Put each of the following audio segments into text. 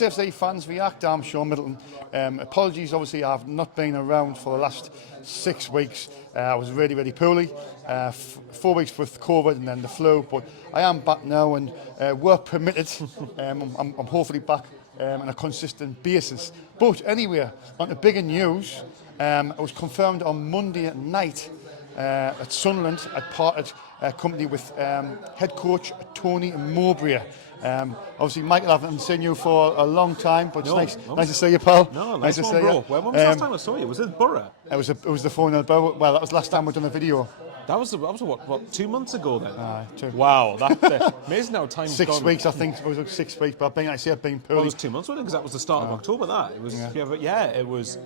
SFC Fans React. I'm Shaun Middleton. Apologies, obviously, I've not been around for the last 6 weeks. I was really, really poorly. 4 weeks with COVID and then the flu, but I am back now and work permitted. I'm hopefully back on a consistent basis. But anyway, on to bigger news. It was confirmed on Monday night at Sunderland. I parted company with head coach Tony Mowbray. Obviously, Michael, I haven't seen you for a long time, but it's nice to see you, pal. No, nice to see you. When was the last time I saw you? Was it Borough? It was the 4-0 Borough. Well, that was the last time we'd done a video. That was what 2 months ago then? 2. Wow, that's amazing how time's 6 gone. weeks, I think. It was like 6 weeks, but I've been poorly. Well, it was 2 months, wasn't it? Because that was the start of October. That it was. It was.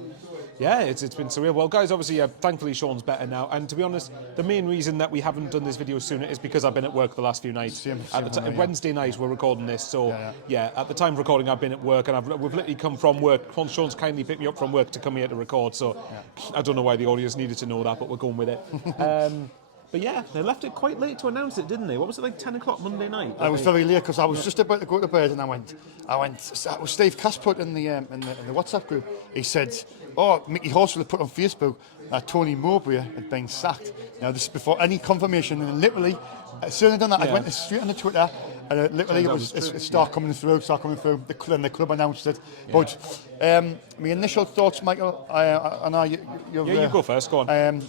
Yeah, it's been surreal. Well, guys, obviously, thankfully, Shaun's better now. And to be honest, the main reason that we haven't done this video sooner is because I've been at work the last few nights. Wednesday night, we're recording this. So, at the time of recording, I've been at work, and we've literally come from work. Shaun's kindly picked me up from work to come here to record. So, I don't know why the audience needed to know that, but we're going with it. But yeah, they left it quite late to announce it, didn't they? What was it, like 10 o'clock Monday night? I was very late because I was just about to go to bed, and I went. It was Steve Cass put in the WhatsApp group. He said, Mickey Horsfield had put on Facebook that Tony Mowbray had been sacked. Now, this is before any confirmation, and literally, as soon as I done that, I went straight on the Twitter, and literally it started coming through. Then the club announced it. But my initial thoughts, Michael, I know you go first. Go on.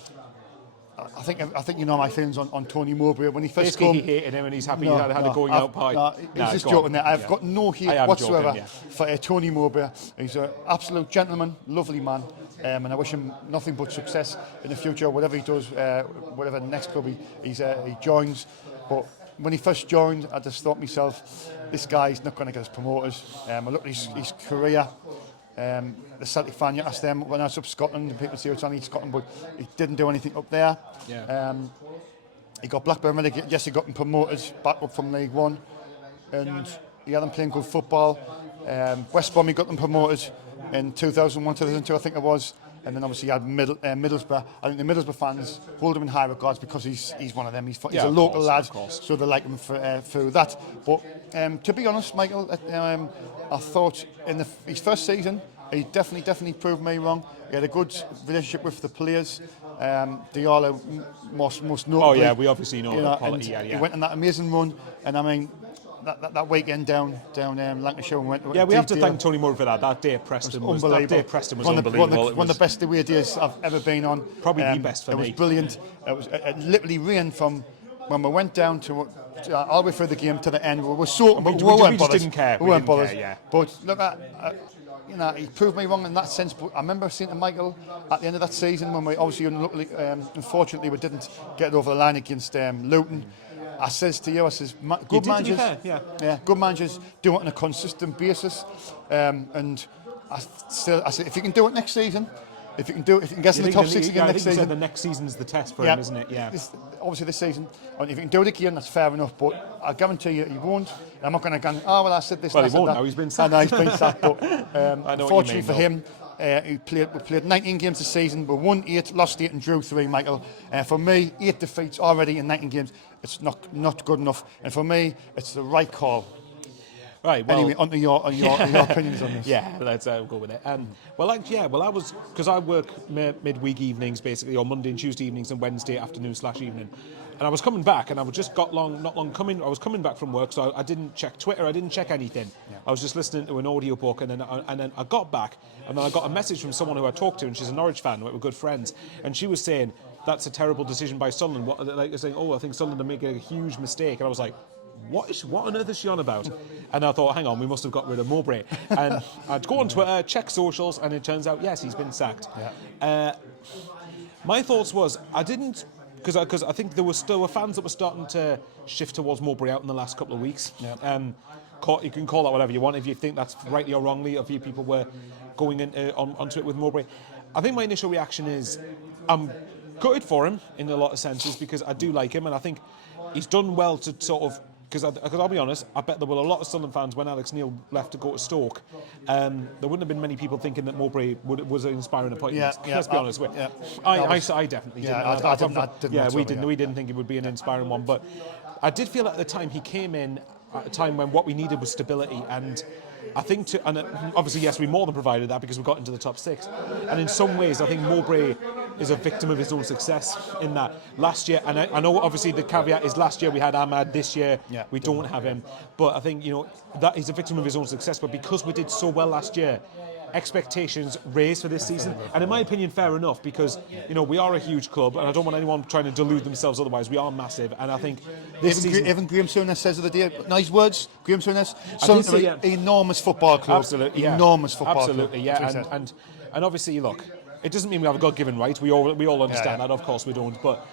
I think you know my feelings on Tony Mowbray when he first came. He hated him and he's happy he had a going out party. He's just joking there. I've got no hate whatsoever for Tony Mowbray. He's an absolute gentleman, lovely man, and I wish him nothing but success in the future, whatever he does, whatever next club he joins. But when he first joined, I just thought to myself, this guy's not going to get us promoters. I looked at his career. The Celtic fan, you asked them when I was up Scotland, and people say it's only Scotland, but he didn't do anything up there. He got Blackburn relegated. Yes, he got them promoted back up from League One, and he had them playing good football. West Brom, he got them promoted in 2001, 2002, I think it was. And then obviously he had Middlesbrough. I think the Middlesbrough fans hold him in high regards because he's one of them. He's a local lad, so they like him through that. But to be honest, Michael, I thought in his first season, he definitely proved me wrong. He had a good relationship with the players. Diallo most notably. Oh yeah, we obviously know the quality. He went on that amazing run, and I mean, that weekend down Lancashire and went. Yeah, we have to thank Tony Moore for that. That day at Preston was unbelievable. One of the best away days I've ever been on. Probably the best for me. It was brilliant. It literally rained from when we went down to all the way through the game to the end. We were so we just didn't care. We weren't bothered. But look, he proved me wrong in that sense. But I remember saying to Michael at the end of that season when we obviously unfortunately we didn't get it over the line against Luton. I says to you, good managers, good managers do it on a consistent basis, and I said, if you can do it next season, if you can get in the top 6 again next season. You said the next season's the test for him, isn't it? Yeah. Obviously this season, and if you can do it again, that's fair enough. But I guarantee you, he won't. I'm not going to go. Oh well, I said this. Well, he won't. That. Now he's been sacked. I know he's been sacked. But unfortunately for him. We played 19 games this season. We won 8, lost 8 and drew 3, Michael. For me, 8 defeats already in 19 games. It's not good enough. And for me, it's the right call. Right. Well, anyway, onto your opinions on this. Yeah, let's go with it. I was because I work midweek evenings basically, or Monday and Tuesday evenings and Wednesday afternoon/evening. And I was coming back, and I was just not long coming. I was coming back from work, so I didn't check Twitter. I didn't check anything. Yeah. I was just listening to an audiobook, and then I got back, and then I got a message from someone who I talked to, and she's a Norwich fan. We're good friends, and she was saying that's a terrible decision by Sunderland. Saying, I think Sunderland are making a huge mistake, and I was like, what on earth is she on about? And I thought, hang on, we must have got rid of Mowbray. And I'd go on Twitter, check socials, and it turns out, yes, he's been sacked. Yeah. My thoughts was, I didn't. Because I think there were fans that were starting to shift towards Mowbray out in the last couple of weeks. Yeah. You can call that whatever you want if you think that's rightly or wrongly. A few people were going onto it with Mowbray. I think my initial reaction is I'm gutted for him in a lot of senses because I do like him and I think he's done well to sort of. Because I'll be honest, I bet there were a lot of Sunderland fans when Alex Neil left to go to Stoke. There wouldn't have been many people thinking that Mowbray was an inspiring appointment. Let's be honest. I definitely didn't. We didn't think it would be an inspiring one. But I did feel at the time he came in, at a time when what we needed was stability. And I think, and obviously, yes, we more than provided that because we got into the top 6. And in some ways, I think Mowbray is a victim of his own success in that last year. And I know, obviously, the caveat is last year we had Ahmad, this year we don't have him. But I think, that he's a victim of his own success. But because we did so well last year, expectations raised for this season, and in my opinion, fair enough, because we are a huge club, and I don't want anyone trying to delude themselves otherwise. We are massive, and I think this season, even Graham Souness says the other day, nice words, Graham Souness, enormous football club, absolutely, enormous football absolutely, club. And obviously, look, it doesn't mean we have a God-given right. We all understand that, of course we don't, but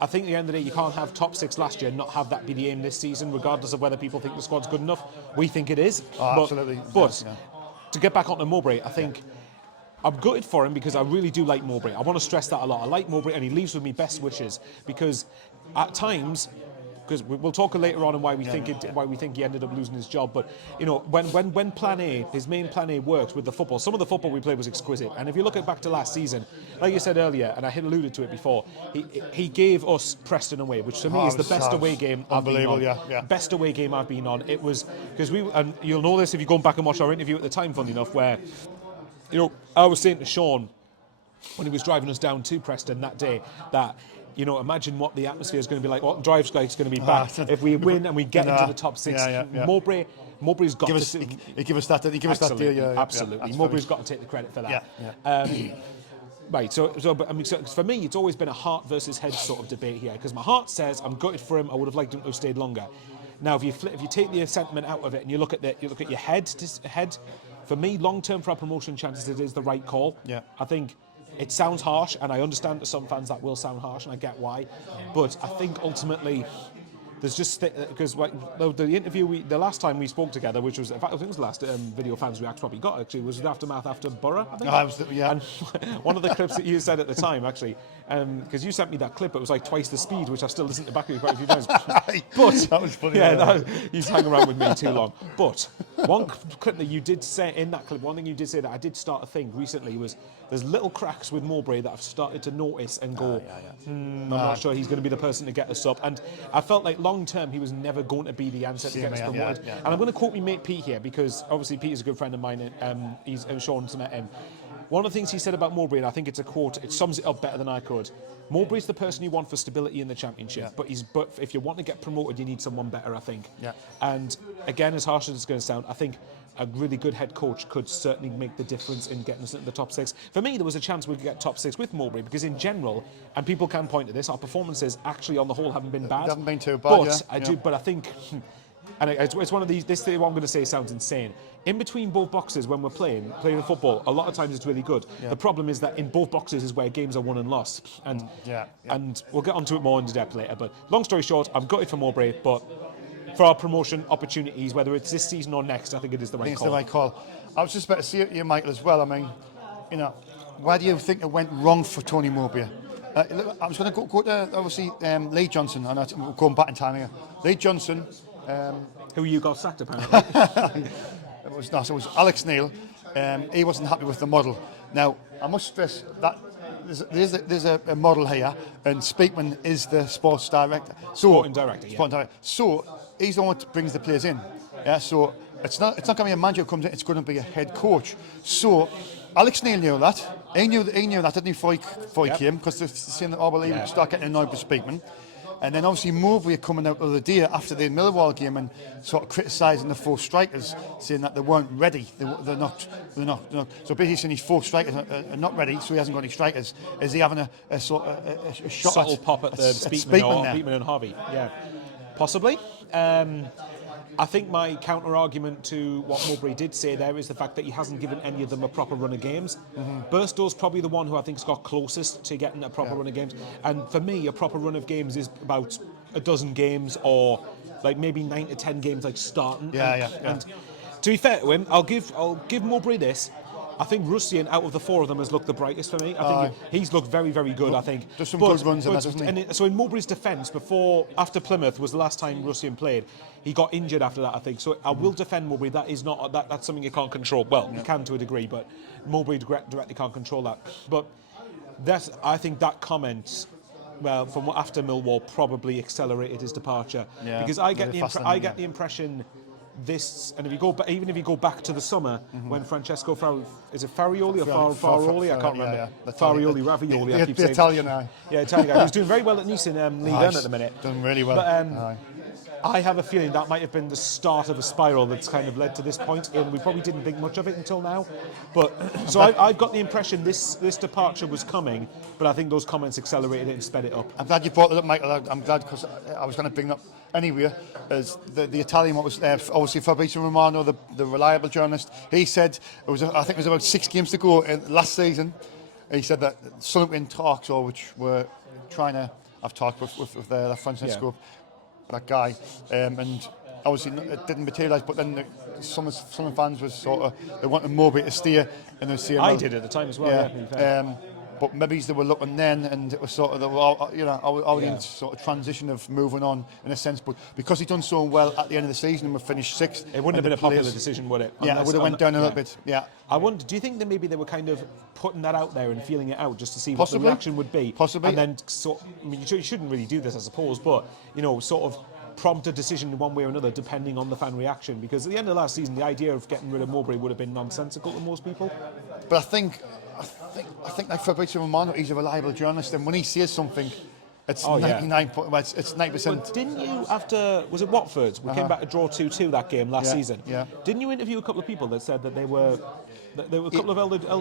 I think at the end of the day, you can't have top 6 last year and not have that be the aim this season, regardless of whether people think the squad's good enough. We think it is. Absolutely. But to get back onto Mowbray, I think I'm gutted for him because I really do like Mowbray. I want to stress that a lot. I like Mowbray, and he leaves with me best wishes, because at times, because we'll talk later on why we think he ended up losing his job. But when Plan A, his main Plan A worked with the football, some of the football we played was exquisite. And if you look back to last season, like you said earlier, and I had alluded to it before, he gave us Preston away, which to me is the best away game I've been on. Best away game I've been on. It was because and you'll know this if you go back and watch our interview at the time, funny enough, where I was saying to Shaun when he was driving us down to Preston that day that, imagine what the atmosphere is going to be like, what drive's like is going to be back if we win and we get into the top 6. Mowbray's got to give us that. Absolutely, absolutely. Mowbray's got to take the credit for that. Right, so for me, it's always been a heart versus head sort of debate here, because my heart says I'm gutted for him. I would have liked him to have stayed longer. Now, if you take the sentiment out of it and you look at your head, for me, long term for our promotion chances, it is the right call. Yeah, I think. It sounds harsh, and I understand to some fans that will sound harsh, and I get why. But I think ultimately, there's just because the interview the last time we spoke together, which was, in fact, I think it was the last video Fans React probably got, actually, was the aftermath after Borough, I think. And one of the clips that you said at the time, actually, because you sent me that clip, it was like twice the speed, which I still listened to back quite a few times. But that was funny. He's hanging around with me too long. But one clip that you did say in that clip, one thing you did say that I did start to think recently was there's little cracks with Mowbray that I've started to notice and go, I'm not sure he's going to be the person to get us up. And I felt like long term he was never going to be the answer to get us promoted. And I'm going to quote my mate Pete here, because obviously Pete is a good friend of mine, and Shaun's met him. One of the things he said about Mowbray, and I think it's a quote, it sums it up better than I could. Mowbray's the person you want for stability in the Championship, but if you want to get promoted, you need someone better, I think. And again, as harsh as it's going to sound, I think a really good head coach could certainly make the difference in getting us into the top 6. For me, there was a chance we could get top 6 with Mowbray, because in general, and people can point to this, our performances actually on the whole haven't been bad. They haven't been too bad, but I think, and it's one of these, this thing what I'm going to say sounds insane. In between both boxes, when we're playing football, a lot of times it's really good. The problem is that in both boxes is where games are won and lost. And and we'll get onto it more in depth later. But long story short, I'm gutted for Mowbray, but for our promotion opportunities, whether it's this season or next, I think it is the right call. It's the right call. I was just about to see you, Michael, as well. I mean, why do you think it went wrong for Tony Mowbray? I was going to go to, obviously, Lee Johnson, and I'm going back in time here. Lee Johnson. Who you got sacked, apparently. It was Alex Neil. He wasn't happy with the model. Now, I must stress that there's a model here, and Speakman is the sports director. Sporting director. So he's the one that brings the players in. So it's not going to be a manager who comes in. It's going to be a head coach. So Alex Neil knew that. He knew that, didn't he, before he came, because they're saying that, he would start getting annoyed with Speakman. And then obviously Mowbray coming out of the day after the Millwall game and sort of criticising the 4 strikers, saying that they weren't ready. They're not. So basically saying his 4 strikers are not ready, so he hasn't got any strikers. Is he having a shot subtle pop at the Speakman and Harvey? Yeah, possibly. I think my counter-argument to what Mowbray did say there is the fact that he hasn't given any of them a proper run of games. Burstow's probably the one who I think's got closest to getting a proper run of games. And for me, a proper run of games is about a dozen games, or like maybe 9 to 10 games, like starting. And to be fair to him, I'll give Mowbray this. I think Russian, out of the 4 of them, has looked the brightest for me. I think he's looked very, very good, I think. Just some good runs in that, doesn't he? So in Mowbray's defence, after Plymouth was the last time Russian played, he got injured after that, I think. So I will defend Mowbray. That is not that's something you can't control. Well, you can to a degree, but Mowbray directly can't control that. But I think that comment well, from after Millwall, probably accelerated his departure. Because I get the impression this, and if you go even if you go back to the summer when Francesco is it Farioli or Farioli? I can't remember. Farioli, Ravioli. I keep saying Italian. Yeah, Italian guy. He's doing very well at Nice in League One at the minute. Done really well. But, I have a feeling that might have been the start of a spiral that's kind of led to this point, and we probably didn't think much of it until now. But so I've got the impression this departure was coming, but I think those comments accelerated it and sped it up. I'm glad you brought it up, Michael. I'm glad, because I was going to bring it up anyway. As the Italian, what was obviously Fabrizio Romano, the reliable journalist, he said I think it was about 6 games to go in last season. He said that Sunderland were in talks, or which were trying to have talked with Francesco. Yeah. That guy, and obviously it didn't materialise. But then some fans was sort of, they wanted Mowbray to stay in the CML. I did at the time as well. Yeah. But maybe they were looking then, and it was sort of the sort of transition of moving on in a sense. But because he'd done so well at the end of the season and we finished 6th, it wouldn't have been a popular decision, would it? Yeah, it would have went down a little bit. Yeah. I wonder, do you think that maybe they were kind of putting that out there and feeling it out just to see what the reaction would be? Possibly. And then, you shouldn't really do this, I suppose, but sort of prompt a decision one way or another depending on the fan reaction. Because at the end of last season, the idea of getting rid of Mowbray would have been nonsensical to most people. But I think like Fabrizio Romano, he's a reliable journalist, and when he says something, it's 90%. But didn't you, after, was it Watford? We came back to draw 2-2 that game last season. Yeah. Didn't you interview a couple of people that said that they were a couple of elderly... There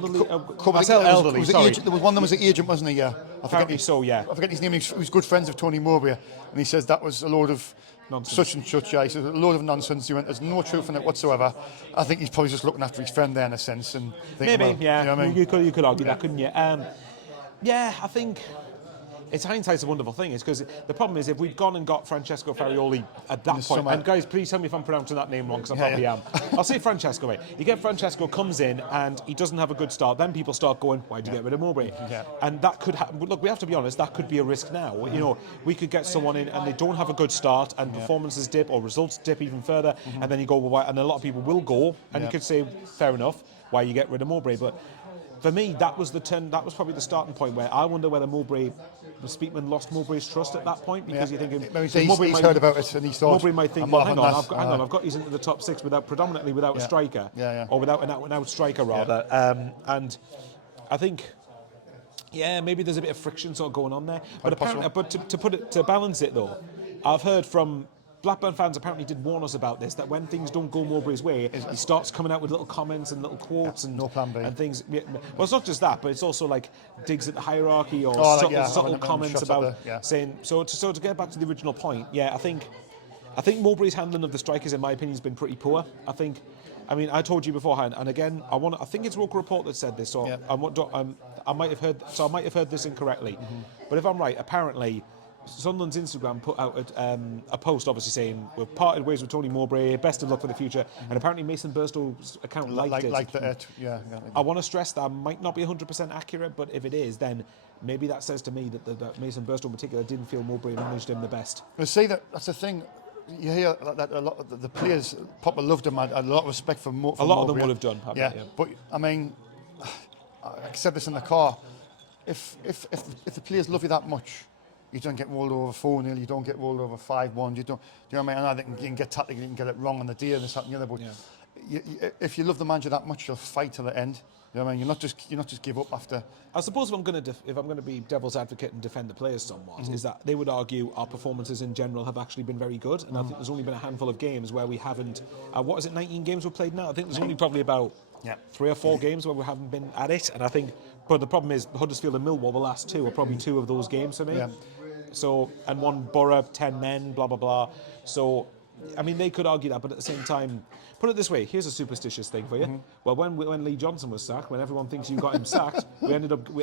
was one that was an agent, wasn't he? Yeah. Apparently so, yeah. I forget his name. He was good friends of Tony Mowbray, and he says that was a load of nonsense. Such and such. Yeah, he says a load of nonsense. He went, there's no truth in it whatsoever. I think he's probably just looking after his friend there in a sense. And thinking, maybe, yeah. You know what I mean? You could argue that, couldn't you? Yeah, I think... It's hindsight's a wonderful thing. It's because the problem is if we'd gone and got Francesco Farioli at that point, and guys, please tell me if I'm pronouncing that name wrong, because I probably am. I'll say Francesco, mate. You get Francesco, comes in, and he doesn't have a good start. Then people start going, why'd you get rid of Mowbray? Yeah. And that could happen. Look, we have to be honest, that could be a risk now. We could get someone in and they don't have a good start, and performances dip or results dip even further, and then you go, well, why? And a lot of people will go, and you could say, fair enough, why you get rid of Mowbray. But for me, that was probably the starting point where I wonder whether Speakman lost Mowbray's trust at that point, because you're thinking he's heard about it and he thought Mowbray might think, well, hang on, I've got these into the top 6 predominantly without a striker, or without an out striker rather, and I think maybe there's a bit of friction sort of going on there. But apparently, to balance it though, I've heard from Blackburn fans apparently did warn us about this, that when things don't go Mowbray's way, he starts coming out with little comments and little quotes and no plan B and things. Well, it's not just that, but it's also like digs at the hierarchy or subtle comments about saying. So to get back to the original point, I think Mowbray's handling of the strikers, in my opinion, has been pretty poor. I mean, I told you beforehand, and again, I think it's Roker Report that said this, so I might have heard this incorrectly. But if I'm right, apparently Sunderland's Instagram put out a post obviously saying we've parted ways with Tony Mowbray, best of luck for the future, and apparently Mason Burstow's account liked it. I want to stress that might not be 100% accurate, but if it is, then maybe that says to me that Mason Burstow in particular didn't feel Mowbray managed him the best. Well, see, that's the thing. You hear that a lot of the players, Popper loved him, had a lot of respect for Mowbray. A lot of them would have done. But I mean, I said this in the car. If the players love you that much, you don't get rolled over 4-0, you don't get rolled over 5-1, you know what I mean? I think you can get tactical, you can get it wrong on the day and this, that and the other, but if you love the manager that much, you'll fight to the end. You know what I mean? You're not just give up after. I suppose if I'm going to be devil's advocate and defend the players somewhat, is that they would argue our performances in general have actually been very good, and I think there's only been a handful of games where we haven't. 19 games we've played now? I think there's only probably about 3 or 4 games where we haven't been at it, and I think. But the problem is Huddersfield and Millwall, the last 2 are probably 2 of those games for me. Yeah. So, and 1 Borough, 10 men, blah blah blah. So, I mean, they could argue that, but at the same time, put it this way: here's a superstitious thing for you. Well, when Lee Johnson was sacked, when everyone thinks you got him sacked,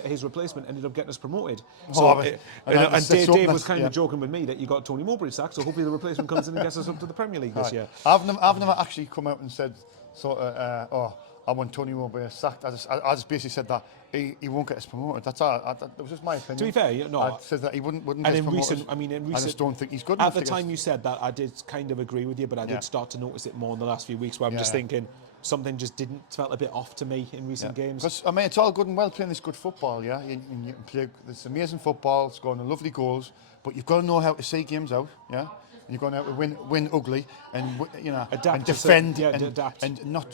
his replacement ended up getting us promoted. So, Dave was kind of joking with me that you got Tony Mowbray sacked. So hopefully the replacement comes in and gets us up to the Premier League this year. I've never actually come out and said sort of, I want Tony Mowbray sacked. I just basically said that he won't get us promoted. That's all. That was just my opinion. To be fair, no, I said that he wouldn't and get us in promoted. recent, I just don't think he's good at enough. the time you said that, I did kind of agree with you, but I did start to notice it more in the last few weeks, where I'm just thinking something just felt a bit off to me in recent games. Because I mean, it's all good and well playing this good football, yeah. You can play this amazing football, scoring lovely goals, but you've got to know how to see games out, yeah. And you've got to know how to win ugly, and adapt, and defend, adapt, and not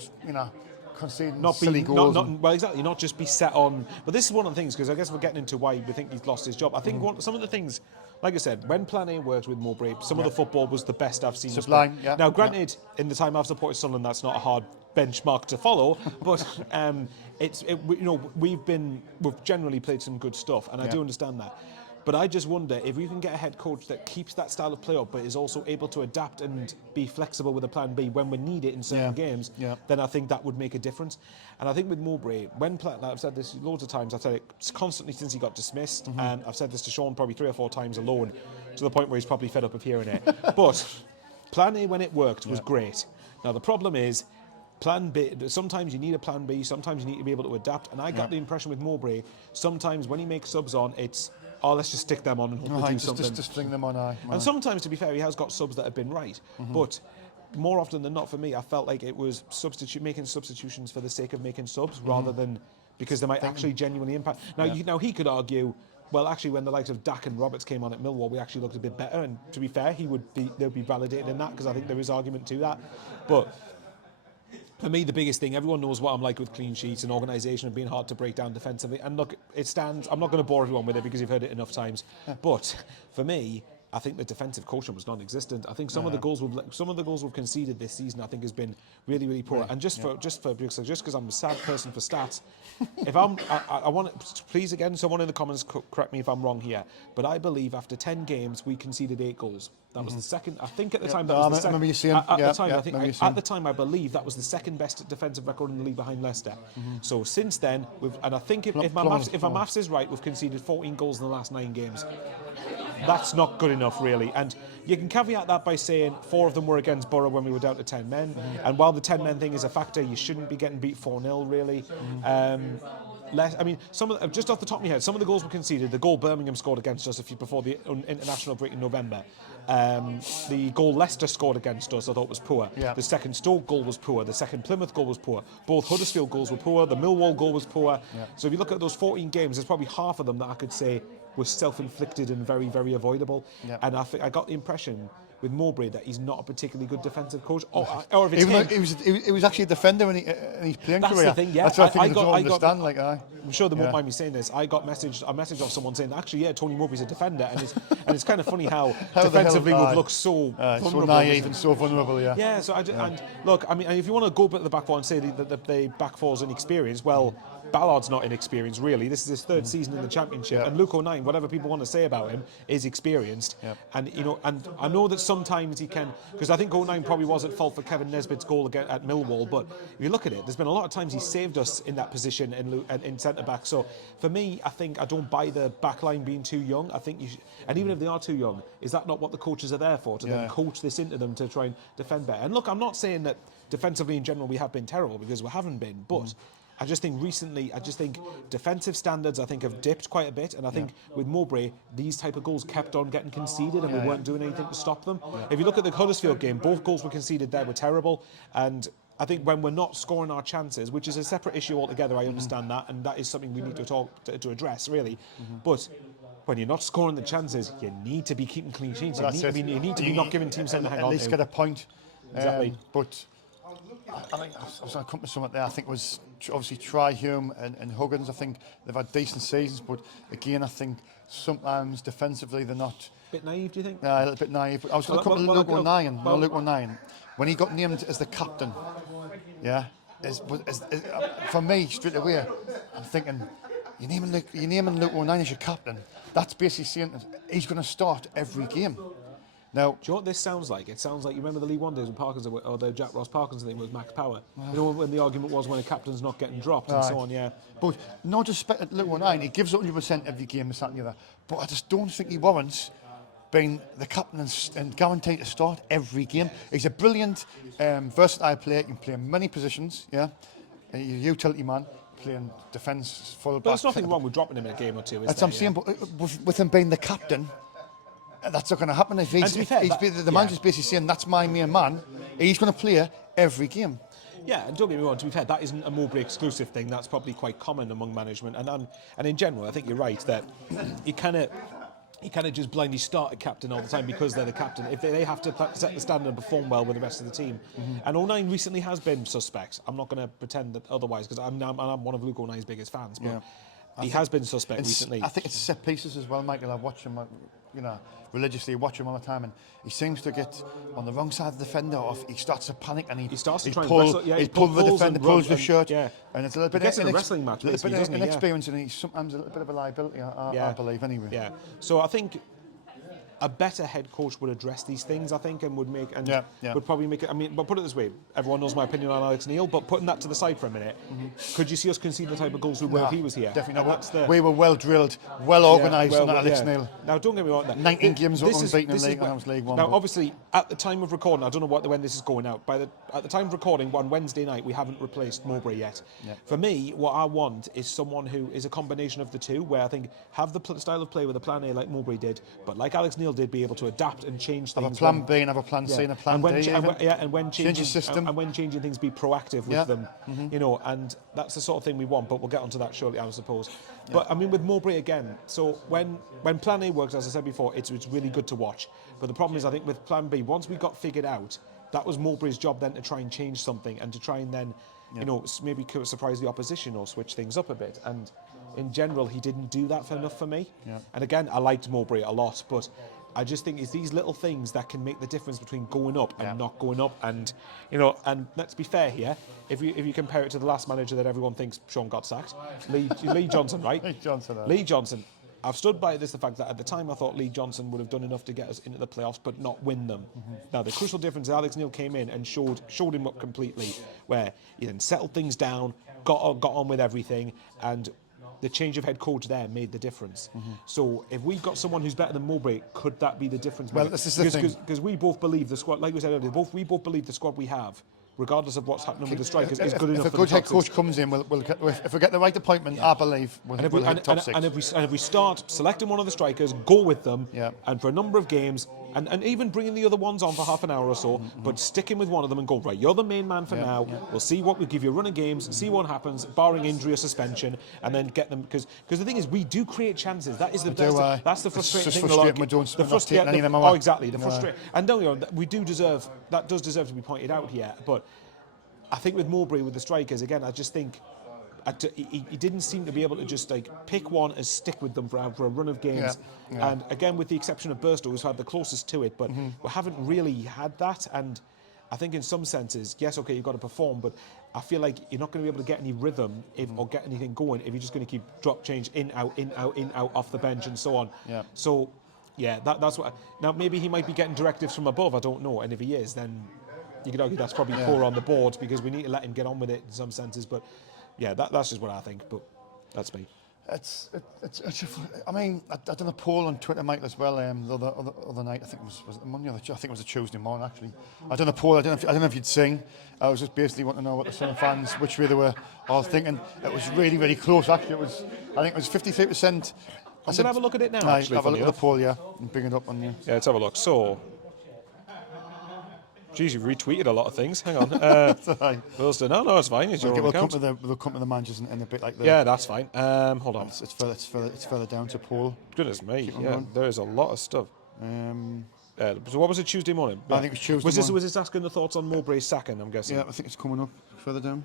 conceding not silly be, goals. well, exactly, not just be set on. But this is one of the things, because I guess we're getting into why we think he's lost his job. I think some of the things, like I said, when Plan A worked with Mowbray, some of the football was the best I've seen. Sublime, Now, granted, in the time I've supported Sunderland, that's not a hard benchmark to follow, but we've generally played some good stuff, and I do understand that. But I just wonder if you can get a head coach that keeps that style of play up, but is also able to adapt and be flexible with a plan B when we need it in certain games, then I think that would make a difference. And I think with Mowbray, I've said this loads of times, I've said it constantly since he got dismissed, and I've said this to Shaun probably 3 or 4 times alone, to the point where he's probably fed up of hearing it. But Plan A, when it worked, was great. Now the problem is, Plan B, sometimes you need a plan B, sometimes you need to be able to adapt, and I got the impression with Mowbray, sometimes when he makes subs on, it's, let's just stick them on and hope they do something. Just fling them on, And sometimes, to be fair, he has got subs that have been right, but more often than not, for me, I felt like it was making substitutions for the sake of making subs, rather than because they might actually genuinely impact. Now, he could argue, well, actually, when the likes of Dak and Roberts came on at Millwall, we actually looked a bit better, and to be fair, they'll be validated in that, because I think there is argument to that. But for me, the biggest thing, everyone knows what I'm like with clean sheets and organisation and being hard to break down defensively. And look, it stands. I'm not going to bore everyone with it because you've heard it enough times. But for me, I think the defensive quotient was non-existent. I think some of the goals we've conceded this season, I think, has been really, really poor. And just because I'm a sad person for stats, if I want to, please again, someone in the comments correct me if I'm wrong here, but I believe after 10 games we conceded 8 goals. That was the second. I think at the time that was the second. I remember you saying. At the time, I believe that was the second best defensive record in the league behind Leicester. So since then, and I think if my maths is right, we've conceded 14 goals in the last 9 games. That's not good enough, really. And you can caveat that by saying 4 of them were against Borough when we were down to 10 men. And while the 10 men thing is a factor, you shouldn't be getting beat 4-0, really. Just off the top of my head, some of the goals were conceded. The goal Birmingham scored against us before the international break in November. The goal Leicester scored against us, I thought, was poor. The second Stoke goal was poor. The second Plymouth goal was poor. Both Huddersfield goals were poor. The Millwall goal was poor. So if you look at those 14 games, there's probably half of them that I could say were self-inflicted and very, very avoidable. And I got the impression with Mowbray that he's not a particularly good defensive coach, or if it's him. He was actually a defender in his playing career. That's the thing, yeah. That's what I don't understand. I'm sure they won't mind me saying this. I got a message off someone saying, actually, yeah, Tony Mowbray's a defender, and it's kind of funny how defensively we've looked so vulnerable. So naive and so vulnerable, yeah. Yeah, so and look, I mean, if you want to go at the back four and say that the back four's inexperienced, well, Ballard's not inexperienced, really. This is his 3rd season in the Championship, and Luke O'Nien, whatever people want to say about him, is experienced. And and I know that sometimes he can, because I think O'Nien probably was at fault for Kevin Nesbitt's goal at Millwall. But if you look at it, there's been a lot of times he saved us in that position in centre back. So for me, I think I don't buy the back line being too young. I think and even if they are too young, is that not what the coaches are there for? To then coach this into them to try and defend better. And look, I'm not saying that defensively in general we have been terrible, because we haven't been, but. I just think recently, defensive standards, have dipped quite a bit. And I think with Mowbray, these type of goals kept on getting conceded, and we weren't doing anything to stop them. If you look at the Huddersfield game, both goals were conceded there were terrible. And I think when we're not scoring our chances, which is a separate issue altogether, I understand that. And that is something we need to address, really. But when you're not scoring the chances, you need to be keeping clean sheets. You need to be not giving teams something to hang on to. At least get a point. Exactly. But I was going to come to something there. I think it was obviously Hume and Huggins. I think they've had decent seasons, but again, I think sometimes defensively they're not. Bit naive, do you think? Yeah, a little bit naive. But I was going to come to Luke O'Nien. Luke O'Nien, when he got named as the captain, for me straight away, I'm thinking, you're naming Luke O'Nien as your captain. That's basically saying he's going to start every game. Now, do you know what this sounds like? It sounds like, you remember the League One days when Parkinson, or the Jack Ross Parkinson thing was Max Power. You know, when the argument was when a captain's not getting dropped and so on, But not just Luke O'Nien, he gives 100% every game, this, that and the other. But I just don't think he warrants being the captain and guaranteed to start every game. He's a brilliant, versatile player. He can play in many positions, a utility man playing defence, full back. But there's nothing wrong with dropping him in a game or two, is That's there? what I'm saying, but with him being the captain, that's not going to happen. If he's, the manager's basically saying, that's my main man, he's going to play every game. Yeah, and don't get me wrong, to be fair, that isn't a Mowbray exclusive thing. That's probably quite common among management. And in general, I think you're right that you kind of just blindly start a captain all the time because they're the captain. If they have to set the standard and perform well with the rest of the team. And 09 recently has been suspect. I'm not going to pretend that otherwise because I'm one of Luke 09's biggest fans. But he has been suspect recently. I think it's set pieces as well, Michael. I watch him, religiously. Watch him all the time, and he seems to get on the wrong side of the defender, or he starts to panic, and he starts to try pull, and wrestle. Yeah, he pulls the defender, pulls the shirt, and it's a little bit of a wrestling match, basically, doesn't he? Inexperience, and he's sometimes a little bit of a liability. I believe, anyway. Yeah. So I think a better head coach would address these things, I think, and would probably make it. I mean, but put it this way: everyone knows my opinion on Alex Neil, but putting that to the side for a minute, could you see us concede the type of goals we were if he was here? Definitely not. We were well drilled, well organised on Alex Neil. Now, don't get me wrong. 19 games unbeaten in league, and I was League One. Now, obviously, at the time of recording, I don't know when this is going out. At the time of recording, on Wednesday night, we haven't replaced Mowbray yet. Yeah. For me, what I want is someone who is a combination of the two, where I think have the style of play with a plan A like Mowbray did, but like Alex Neil did, be able to adapt and change things. Have a plan B and have a plan C and a plan D. And when changing system, and when changing things, be proactive with them. And that's the sort of thing we want. But we'll get onto that shortly, I suppose. But I mean, with Mowbray again. So when plan A works, as I said before, it's really good to watch. But the problem is, I think with plan B, once we got figured out, that was Mowbray's job then to try and change something and to try and then, maybe surprise the opposition or switch things up a bit. And in general, he didn't do that enough for me. Yeah. And again, I liked Mowbray a lot, but I just think it's these little things that can make the difference between going up and not going up. And and let's be fair here. If you compare it to the last manager that everyone thinks Shaun got sacked, Lee Johnson, right? Lee Johnson. I've stood by this, the fact that at the time I thought Lee Johnson would have done enough to get us into the playoffs, but not win them. Now the crucial difference is Alex Neil came in and showed him up completely, where he then settled things down, got on with everything, and the change of head coach there made the difference. So if we've got someone who's better than Mowbray, could that be the difference? Well, this is the thing. Because we both believe the squad, like we said earlier, we both believe the squad we have, regardless of what's happening with the strikers, is good enough. If a good head coach comes in, if we get the right appointment, I believe we'll hit top six. And if we start selecting one of the strikers, go with them, and for a number of games, and even bringing the other ones on for half an hour or so, but sticking with one of them and go, right, you're the main man for now. We'll see we'll give you a run of games, see what happens, barring injury or suspension, and then get them, because the thing is, we do create chances. That's the frustrating thing. Oh, exactly. The frustrating. And we do deserve, that does deserve to be pointed out here, but I think with Mowbray, with the strikers, again, I just think he didn't seem to be able to just pick one and stick with them for a run of games. And again, with the exception of Burstow, who's had the closest to it, but we haven't really had that. And I think in some senses, yes, okay, you've got to perform, but I feel like you're not going to be able to get any rhythm or get anything going if you're just going to keep drop change in, out, off the bench and so on. Yeah. So, that's what. Now, maybe he might be getting directives from above, I don't know. And if he is, then you could argue that's probably poor on the board, because we need to let him get on with it in some senses. But that's just what I think. But that's me. I mean, I done a poll on Twitter, Michael, as well. The other night, I think was it Monday? I think it was a Tuesday morning, actually. I done a poll. I don't know if you'd seen. I was just basically wanting to know what the Sunderland fans, which way they were all thinking. It was really, really close. Actually, I think it was 53%. I'm gonna have a look at it now. Actually, have a look at the poll, and bring it up on you. Yeah, let's have a look. So. Geez, you've retweeted a lot of things. Hang on. Wilson, no, it's fine. It's your own account. We'll come to the managers in a bit like that. Yeah, that's fine. Hold on. It's further down to Paul. Goodness me. Yeah, there's a lot of stuff. So what was it, Tuesday morning? I think it was Tuesday morning. Was this asking the thoughts on Mowbray's sacking, I'm guessing? Yeah, I think it's coming up further down.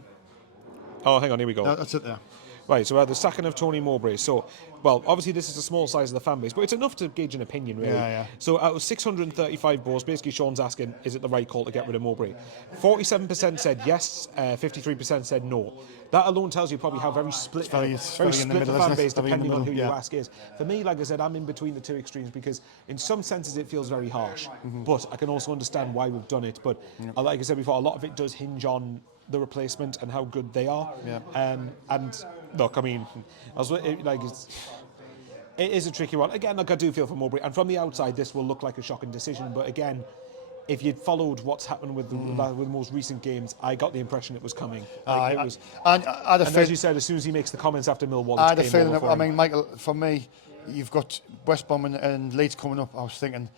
Oh, hang on, here we go. No, that's it there. Right, so the sacking of Tony Mowbray. So, well, obviously this is a small size of the fan base, but it's enough to gauge an opinion, really. Yeah. So out of 635 votes, basically Shaun's asking, is it the right call to get rid of Mowbray? 47% said yes, 53% said no. That alone tells you probably how very split the fan base, depending on who you ask, is. For me, like I said, I'm in between the two extremes, because in some senses it feels very harsh, but I can also understand why we've done it. But like I said before, a lot of it does hinge on the replacement and how good they are. And look, I mean, it is a tricky one. Again, like I do feel for Mowbray, and from the outside, this will look like a shocking decision. But again, if you'd followed what's happened with the most recent games, I got the impression it was coming. Like, it was, and as you said, as soon as he makes the comments after Millwall, I had a it's feeling. game over for I him. mean, Michael, for me, you've got West Brom and Leeds coming up. I was thinking,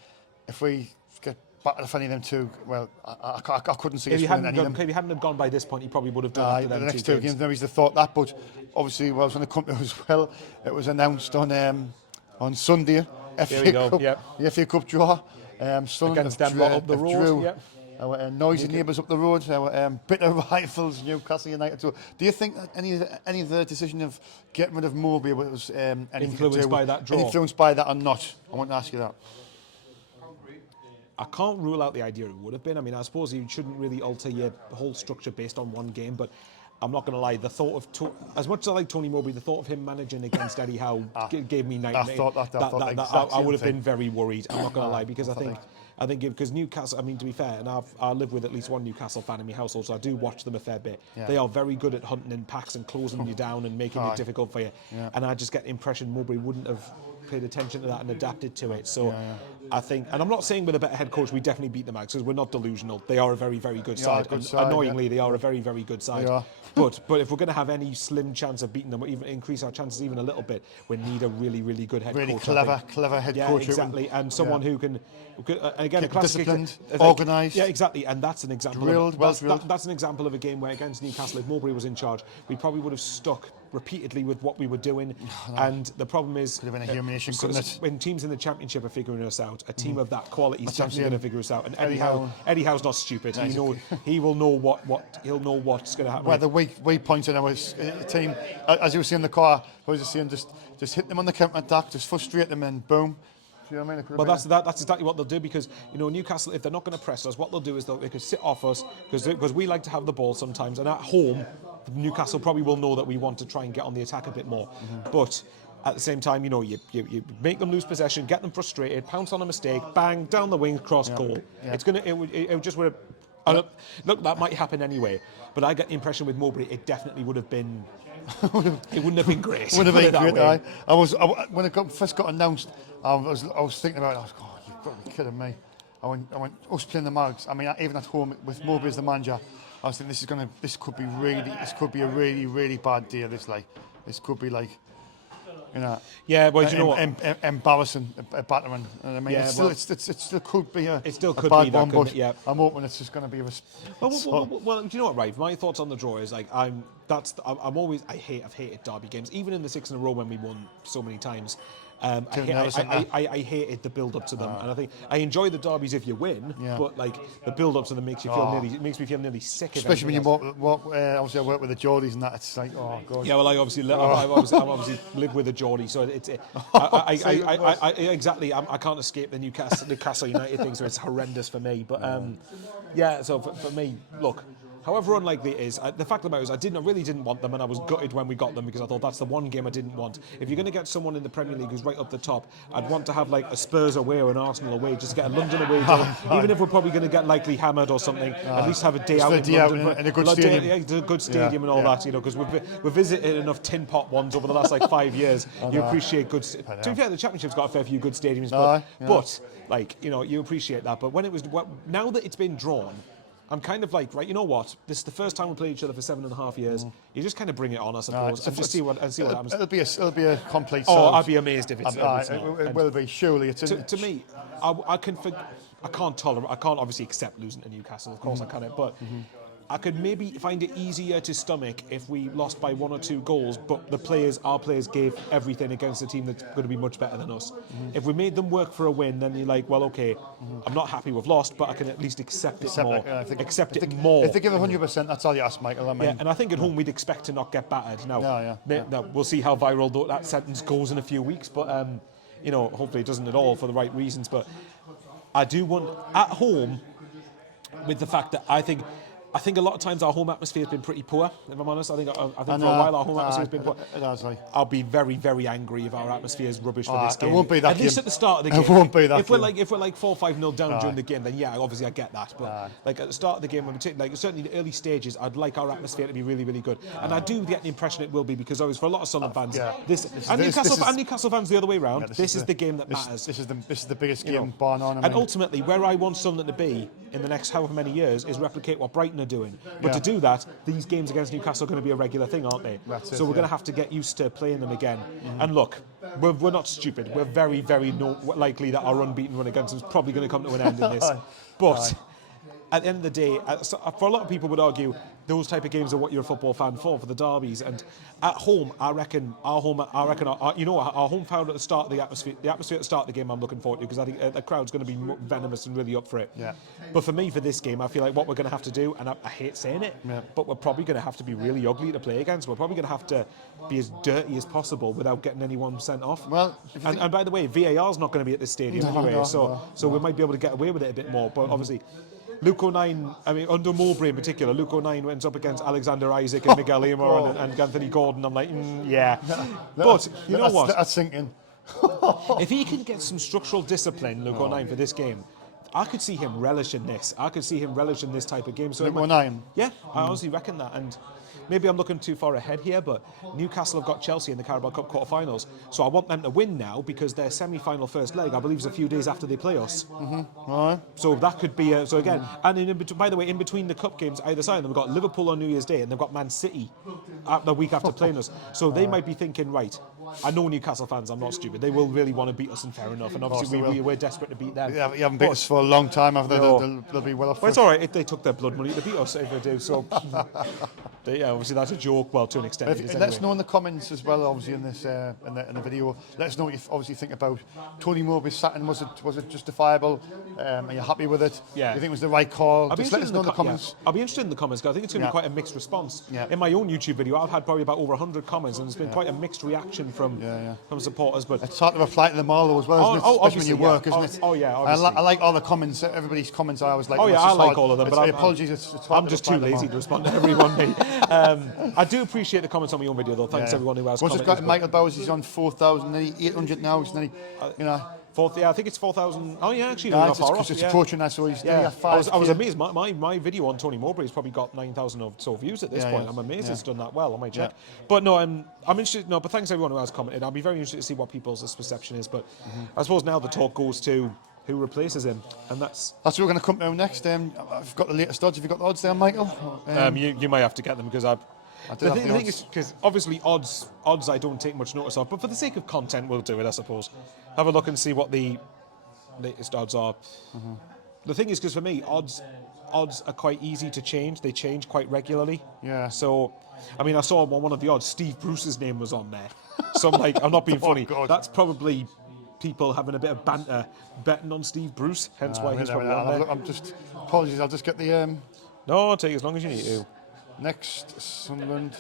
if we get back to any of them two, well, I couldn't see us winning any of them. If he hadn't have gone by this point, he probably would have done after them the next two two games. Nobody's thought that, but obviously, well, I was going to come to as well. It was announced on Sunday. There we go. Yep. The FA Cup draw. Sunderland Against them lot up the road. Yep. Our noisy neighbours up the road, our bitter rivals, Newcastle United. So, do you think that any of the decision of getting rid of Mowbray was influenced by that draw? Influenced by that or not? I want to ask you that. I can't rule out the idea it would have been. I mean, I suppose you shouldn't really alter your whole structure based on one game, but I'm not going to lie, the thought of as much as I like Tony Mowbray, the thought of him managing against Eddie Howe gave me nightmares. I would have been very worried. I'm not going to lie, because I think because Newcastle, I mean, to be fair, and I live with at least one Newcastle fan in my household, so I do watch them a fair bit. Yeah. They are very good at hunting in packs and closing you down and making it difficult for you. Yeah. And I just get the impression Mowbray wouldn't have paid attention to that and adapted to it. So I think, and I'm not saying with a better head coach we definitely beat them out, because we're not delusional. They are a very, very good side. Annoyingly, they are a very, very good side. But if we're going to have any slim chance of beating them, or even increase our chances even a little bit, we need a really, really good head coach. Really clever head coach. Yeah, exactly. And someone who can, again, a classic disciplined, organised. Yeah, exactly. And that's an example. Drilled. That's an example of a game where against Newcastle, if Mowbray was in charge, we probably would have stuck repeatedly with what we were doing. And the problem is, could have been a humiliation, couldn't it? When teams in the Championship are figuring us out, a team of that quality is definitely going to figure us out. And Eddie Howe's not stupid. He will know he'll know what's going to happen. Well, the weak points in our team, as you were seeing in the car, I was just saying, just hit them on the counter attack, just frustrate them, and boom. You know what I mean? Well, that's exactly what they'll do, because Newcastle, if they're not going to press us, what they'll do is they could sit off us, because we like to have the ball sometimes, and at home Newcastle probably will know that we want to try and get on the attack a bit more. But at the same time, you make them lose possession, get them frustrated, pounce on a mistake, bang, down the wing, cross, goal. Yeah. It just would have. Look, that might happen anyway, but I get the impression with Mowbray it definitely would have been. It wouldn't have been great. Would have been great. When it first got announced, I was thinking about it. I was going, you've got to be kidding me. I went, us playing the Mags. I mean, even at home with Mowbray as the manager, I was thinking this could be a really, really bad day. This could be like, yeah, well, you know what? Embarrassing, battering. I mean, it still could be a bad one, but I'm hoping it's just going to be a. Well, do you know what? Right, my thoughts on the draw is like I've hated derby games, even in the 6 in a row when we won so many times. I hated the build up to them, and I think I enjoy the derbies if you win, but like the build up to them makes me feel nearly sick. Especially when you obviously I work with the Geordies and that, it's like, oh god. Yeah, well, I obviously live with a Geordie, so it's exactly. I can't escape the Newcastle United thing, so it's horrendous for me. But so for me, look. However unlikely it is, the fact of the matter is I really didn't want them, and I was gutted when we got them, because I thought that's the one game I didn't want. If you're going to get someone in the Premier League who's right up the top, I'd want to have like a Spurs away or an Arsenal away, just get a London away day. Even if we're probably going to get likely hammered or something, at least have a day out in London. In a good stadium. A good stadium and all that, because we've visited enough tin pot ones over the last like 5 years. You appreciate good. To be fair, the Championship's got a fair few good stadiums, but like you appreciate that. But when it was now that it's been drawn, I'm kind of like, right, you know what? This is the first time we played each other for 7.5 years. You just kind of bring it on, I suppose, and just see what happens. It'll be a complete. I'd be amazed if it's. It will be. Surely, it's to me. I can't obviously accept losing to Newcastle. Of course, I can't. But I could maybe find it easier to stomach if we lost by 1 or 2 goals, but our players gave everything against a team that's going to be much better than us. If we made them work for a win, then you're like, well, okay, I'm not happy we've lost, but I can at least accept it more. If they give 100%, that's all you ask, Michael. And I think at home we'd expect to not get battered. Now, we'll see how viral that sentence goes in a few weeks, but hopefully it doesn't at all for the right reasons. But I do want at home, with the fact that I think I think a lot of times our home atmosphere has been pretty poor, if I'm honest. I think for a while our home atmosphere has been poor. I'll be very, very angry if our atmosphere is rubbish for this game. It won't be that At least at the start of the game. It won't be that if we're like 4-5-0 down during the game, then yeah, obviously I get that. But like at the start of the game, like certainly the early stages, I'd like our atmosphere to be really, really good. And I do get the impression it will be because always for a lot of Sunderland fans, Newcastle fans the other way around. This is the game that matters. This is the biggest game, bar none. And ultimately, where I want Sunderland to be in the next however many years is replicate what Brighton are doing. But to do that, these games against Newcastle are going to be a regular thing, aren't they? So we're going to have to get used to playing them again. And look, we're not stupid. We're very, very likely that our unbeaten run against them is probably going to come to an end in this. But at the end of the day, for a lot of people would argue those type of games are what you're a football fan for the derbies. And at home, I reckon our home crowd at the start of the atmosphere at the start of the game I'm looking forward to because I think the crowd's going to be venomous and really up for it. Yeah. But for me, for this game, I feel like what we're going to have to do, and I hate saying it, but we're probably going to have to be really ugly to play against. We're probably going to have to be as dirty as possible without getting anyone sent off. Well, and by the way, VAR's not going to be at this stadium anyway, so we might be able to get away with it a bit more. But obviously, Luke O'Nien, I mean, under Mowbray in particular, Luke O'Nien went up against Alexander Isaac and Miguel Aymor and Anthony Gordon. I'm like, But you know what? That's sinking. If he can get some structural discipline, Luke O'Nien, for this game, I could see him relishing this. I could see him relishing this type of game. So Luke O'Nien? Yeah, I honestly reckon that. And maybe I'm looking too far ahead here, but Newcastle have got Chelsea in the Carabao Cup quarter-finals, so I want them to win now because their semi-final first leg, I believe, is a few days after they play us. So that could be so again. And by the way, in between the cup games, either side of them, they've got Liverpool on New Year's Day, and they've got Man City the week after playing us. So they might be thinking, right, I know Newcastle fans, I'm not stupid. They will really want to beat us, and fair enough. And obviously we're desperate to beat them. Yeah, you haven't beat us for a long time. They'll be well off. Well, it's all right if they took their blood money to beat us, if they do. So obviously that's a joke. Well, to an extent. Let us know in the comments as well. Obviously in this in the video, let us know what you obviously think about Tony Mowbray's sacking. Was it justifiable? Are you happy with it? Yeah. Do you think it was the right call? Just let us know in the comments. I'll be interested in the comments because I think it's going to be quite a mixed response. In my own YouTube video, I've had probably about over 100 comments, and there's been quite a mixed reaction from supporters. But it's hard to reply to them all, as well, isn't it? Especially when you work, isn't it? Oh yeah. I like all the comments. Everybody's comments. I always like. Oh yeah, I like all of them. But apologies, it's hard. I'm just too lazy to respond to everyone. I do appreciate the comments on my own video, though. Thanks everyone who has commented. What's got Michael Bowers? He's on 4,800 now, isn't he? I think it's 4,000. Oh yeah, actually, it's approaching that. So he's at 5. I was amazed. My video on Tony Mowbray has probably got 9,000 or so views at this point. I'm amazed it's done that well. I might check. But no, I'm interested. No, but thanks everyone who has commented. I'll be very interested to see what people's perception is. But I suppose now the talk goes to who replaces him, and that's what we're going to come to next. I've got the latest odds. Have you got the odds there, Michael? You might have to get them because the thing is, because obviously odds I don't take much notice of, but for the sake of content, we'll do it, I suppose. Have a look and see what the latest odds are. The thing is, because for me, odds are quite easy to change. They change quite regularly. Yeah. So, I mean, I saw on one of the odds, Steve Bruce's name was on there. So I'm like, I'm not being funny. God. That's probably people having a bit of banter betting on Steve Bruce, hence why he's probably on there. Apologies, I'll just get the... No, I'll take as long as you need to. Next, Sunderland.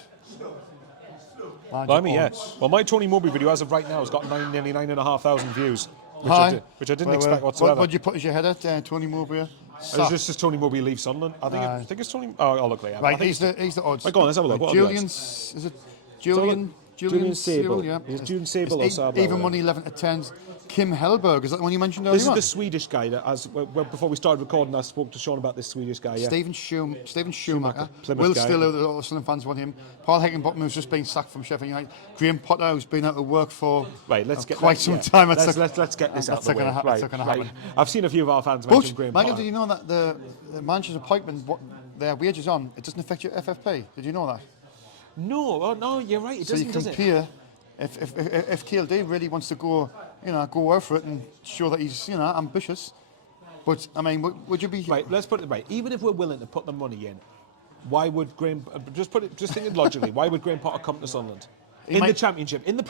Well, my Tony Mowbray video, as of right now, has got nearly 9,500 views, which I didn't expect whatsoever. What did you put as your header, Tony Mowbray? It's just Tony Mowbray leaves Sunderland. I think it's Tony. Oh, I'll look later. Right, he's the odds. Right, go on, let's have a look. Is it Julian Sable? Yeah. Is Julian Sable or Sable? Even money 11 to 10. Kim Hellberg, is that the one you mentioned earlier? This is the Swedish guy that, before we started recording, I spoke to Shaun about this Swedish guy. Yeah. Stephen Schumacher. Will Still, all the Sunderland fans want him. Paul Heckingbottom, who's just been sacked from Sheffield United. Graham Potter, who's been out of work for quite some time. Let's get this out of the way. That's not going to happen. I've seen a few of our fans mention Graham Potter. Michael, did you know that the Manchester appointment, what their wages on, it doesn't affect your FFP? Did you know that? No, you're right. It doesn't, does it? So you compare. If KLD really wants to go out for it and show that he's, ambitious, but I mean, would you be right? Let's put it right. Even if we're willing to put the money in, why would Graham? Just thinking logically, why would Graham Potter come to Sunderland? The Championship, in the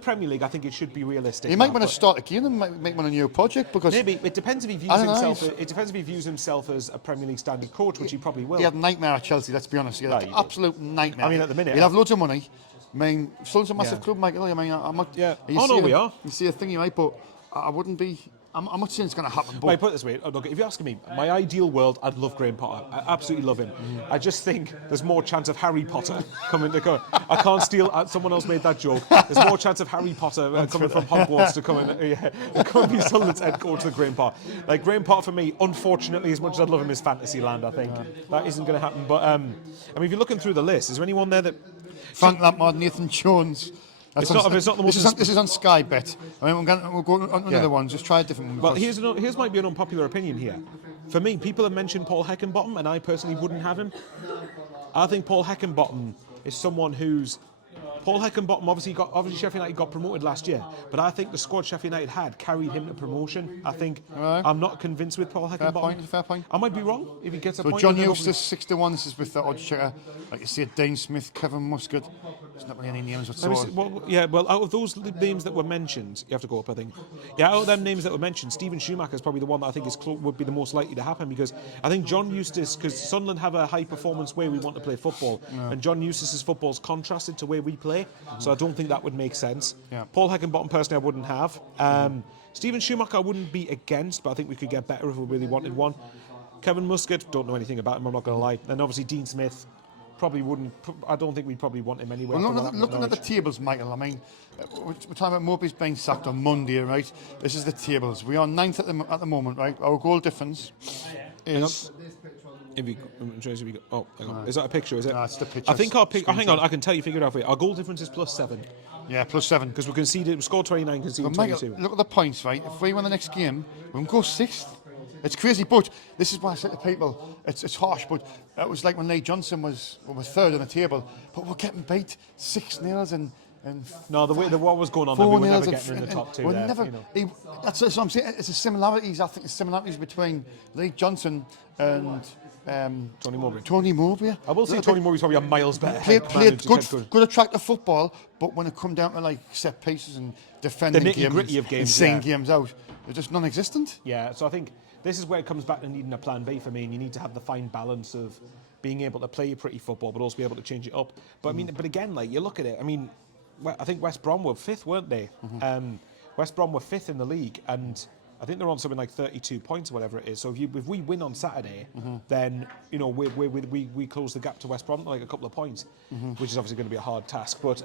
Premier League, I think it should be realistic. He might want to start again and make one a new project because maybe it depends if he views himself. It depends if he views himself as a Premier League standard coach, which he probably will. He had a nightmare at Chelsea. Let's be honest. He had an absolute nightmare. I mean, at the minute, he'll have loads of money. I mean, Sunderland's a massive club, Michael. I mean, I'm not. Yeah. We are. You see a thing, right? But I wouldn't be. I'm not saying it's going to happen, but... Wait, put it this way. Look, if you're asking me, my ideal world, I'd love Graham Potter. I absolutely love him. I just think there's more chance of Harry Potter coming to go. I can't steal... someone else made that joke. There's more chance of Harry Potter coming from Hogwarts to come and be Sunderland's head coach than Graham Potter. Like, Graham Potter, for me, unfortunately, as much as I'd love him, is fantasy land, I think. That isn't going to happen. But, I mean, if you're looking through the list, is there anyone there that... Frank Lampard, Nathan Jones... It's not the most... This is on Sky Bet. I mean, we'll go on another one. Just try a different one. Well, here's might be an unpopular opinion here. For me, people have mentioned Paul Heckingbottom, and I personally wouldn't have him. I think Paul Heckingbottom is someone who's... Paul Heckingbottom, obviously Sheffield United got promoted last year, but I think the squad Sheffield United had carried him to promotion. I think I'm not convinced with Paul Heckingbottom. Fair point. I might be wrong if he gets a point. So John Eustace, 6-1. This is with the odd checker. Like you see, Dean Smith, Kevin Muscat. There's not really any names whatsoever. Well, out of those names that were mentioned, you have to go up, I think. Yeah, out of them names that were mentioned, Stephen Schumacher is probably the one that I think would be the most likely to happen, because I think John Eustace, because Sunderland have a high-performance way we want to play football, and John Eustace's football is contrasted to where we play, so I don't think that would make sense. Yeah. Paul Heckingbottom, personally, I wouldn't have. Stephen Schumacher, I wouldn't be against, but I think we could get better if we really wanted one. Kevin Muscat, don't know anything about him, I'm not going to lie. And obviously Dean Smith, probably wouldn't. I don't think we'd probably want him anyway. Well, looking at the tables, Michael, I mean, we're talking about Mowbray's being sacked on Monday, right? This is the tables. We are 9th at the moment, right? Our goal difference is... Is that a picture? Is it? No, it's the picture. I think our picture. Hang on, I can tell you. Figure it out for you. Our goal difference is +7. Yeah, +7. Because we scored 29, conceded 22. Look at the points, right? If we win the next game, we can go 6th. It's crazy, but this is why I say to people, it's harsh, but it was like when Lee Johnson was 3rd on the table, but we're getting beat 6-0 and no, the way what was going on, we were never getting in the top 2 there. That's what I'm saying. It's the similarities. I think the similarities between Lee Johnson and Tony Mowbray. I will say Tony Mowbray's probably a miles better. Played good attractive football, but when it come down to like set pieces and defending the games and seeing games out, they're just non-existent. Yeah, so I think this is where it comes back to needing a plan B for me, and you need to have the fine balance of being able to play pretty football, but also be able to change it up. But I mean, but again, like you look at it, I mean, I think West Brom were 5th, weren't they? West Brom were 5th in the league, and I think they're on something like 32 points or whatever it is. So if we win on Saturday, then we close the gap to West Brom like a couple of points, which is obviously going to be a hard task. But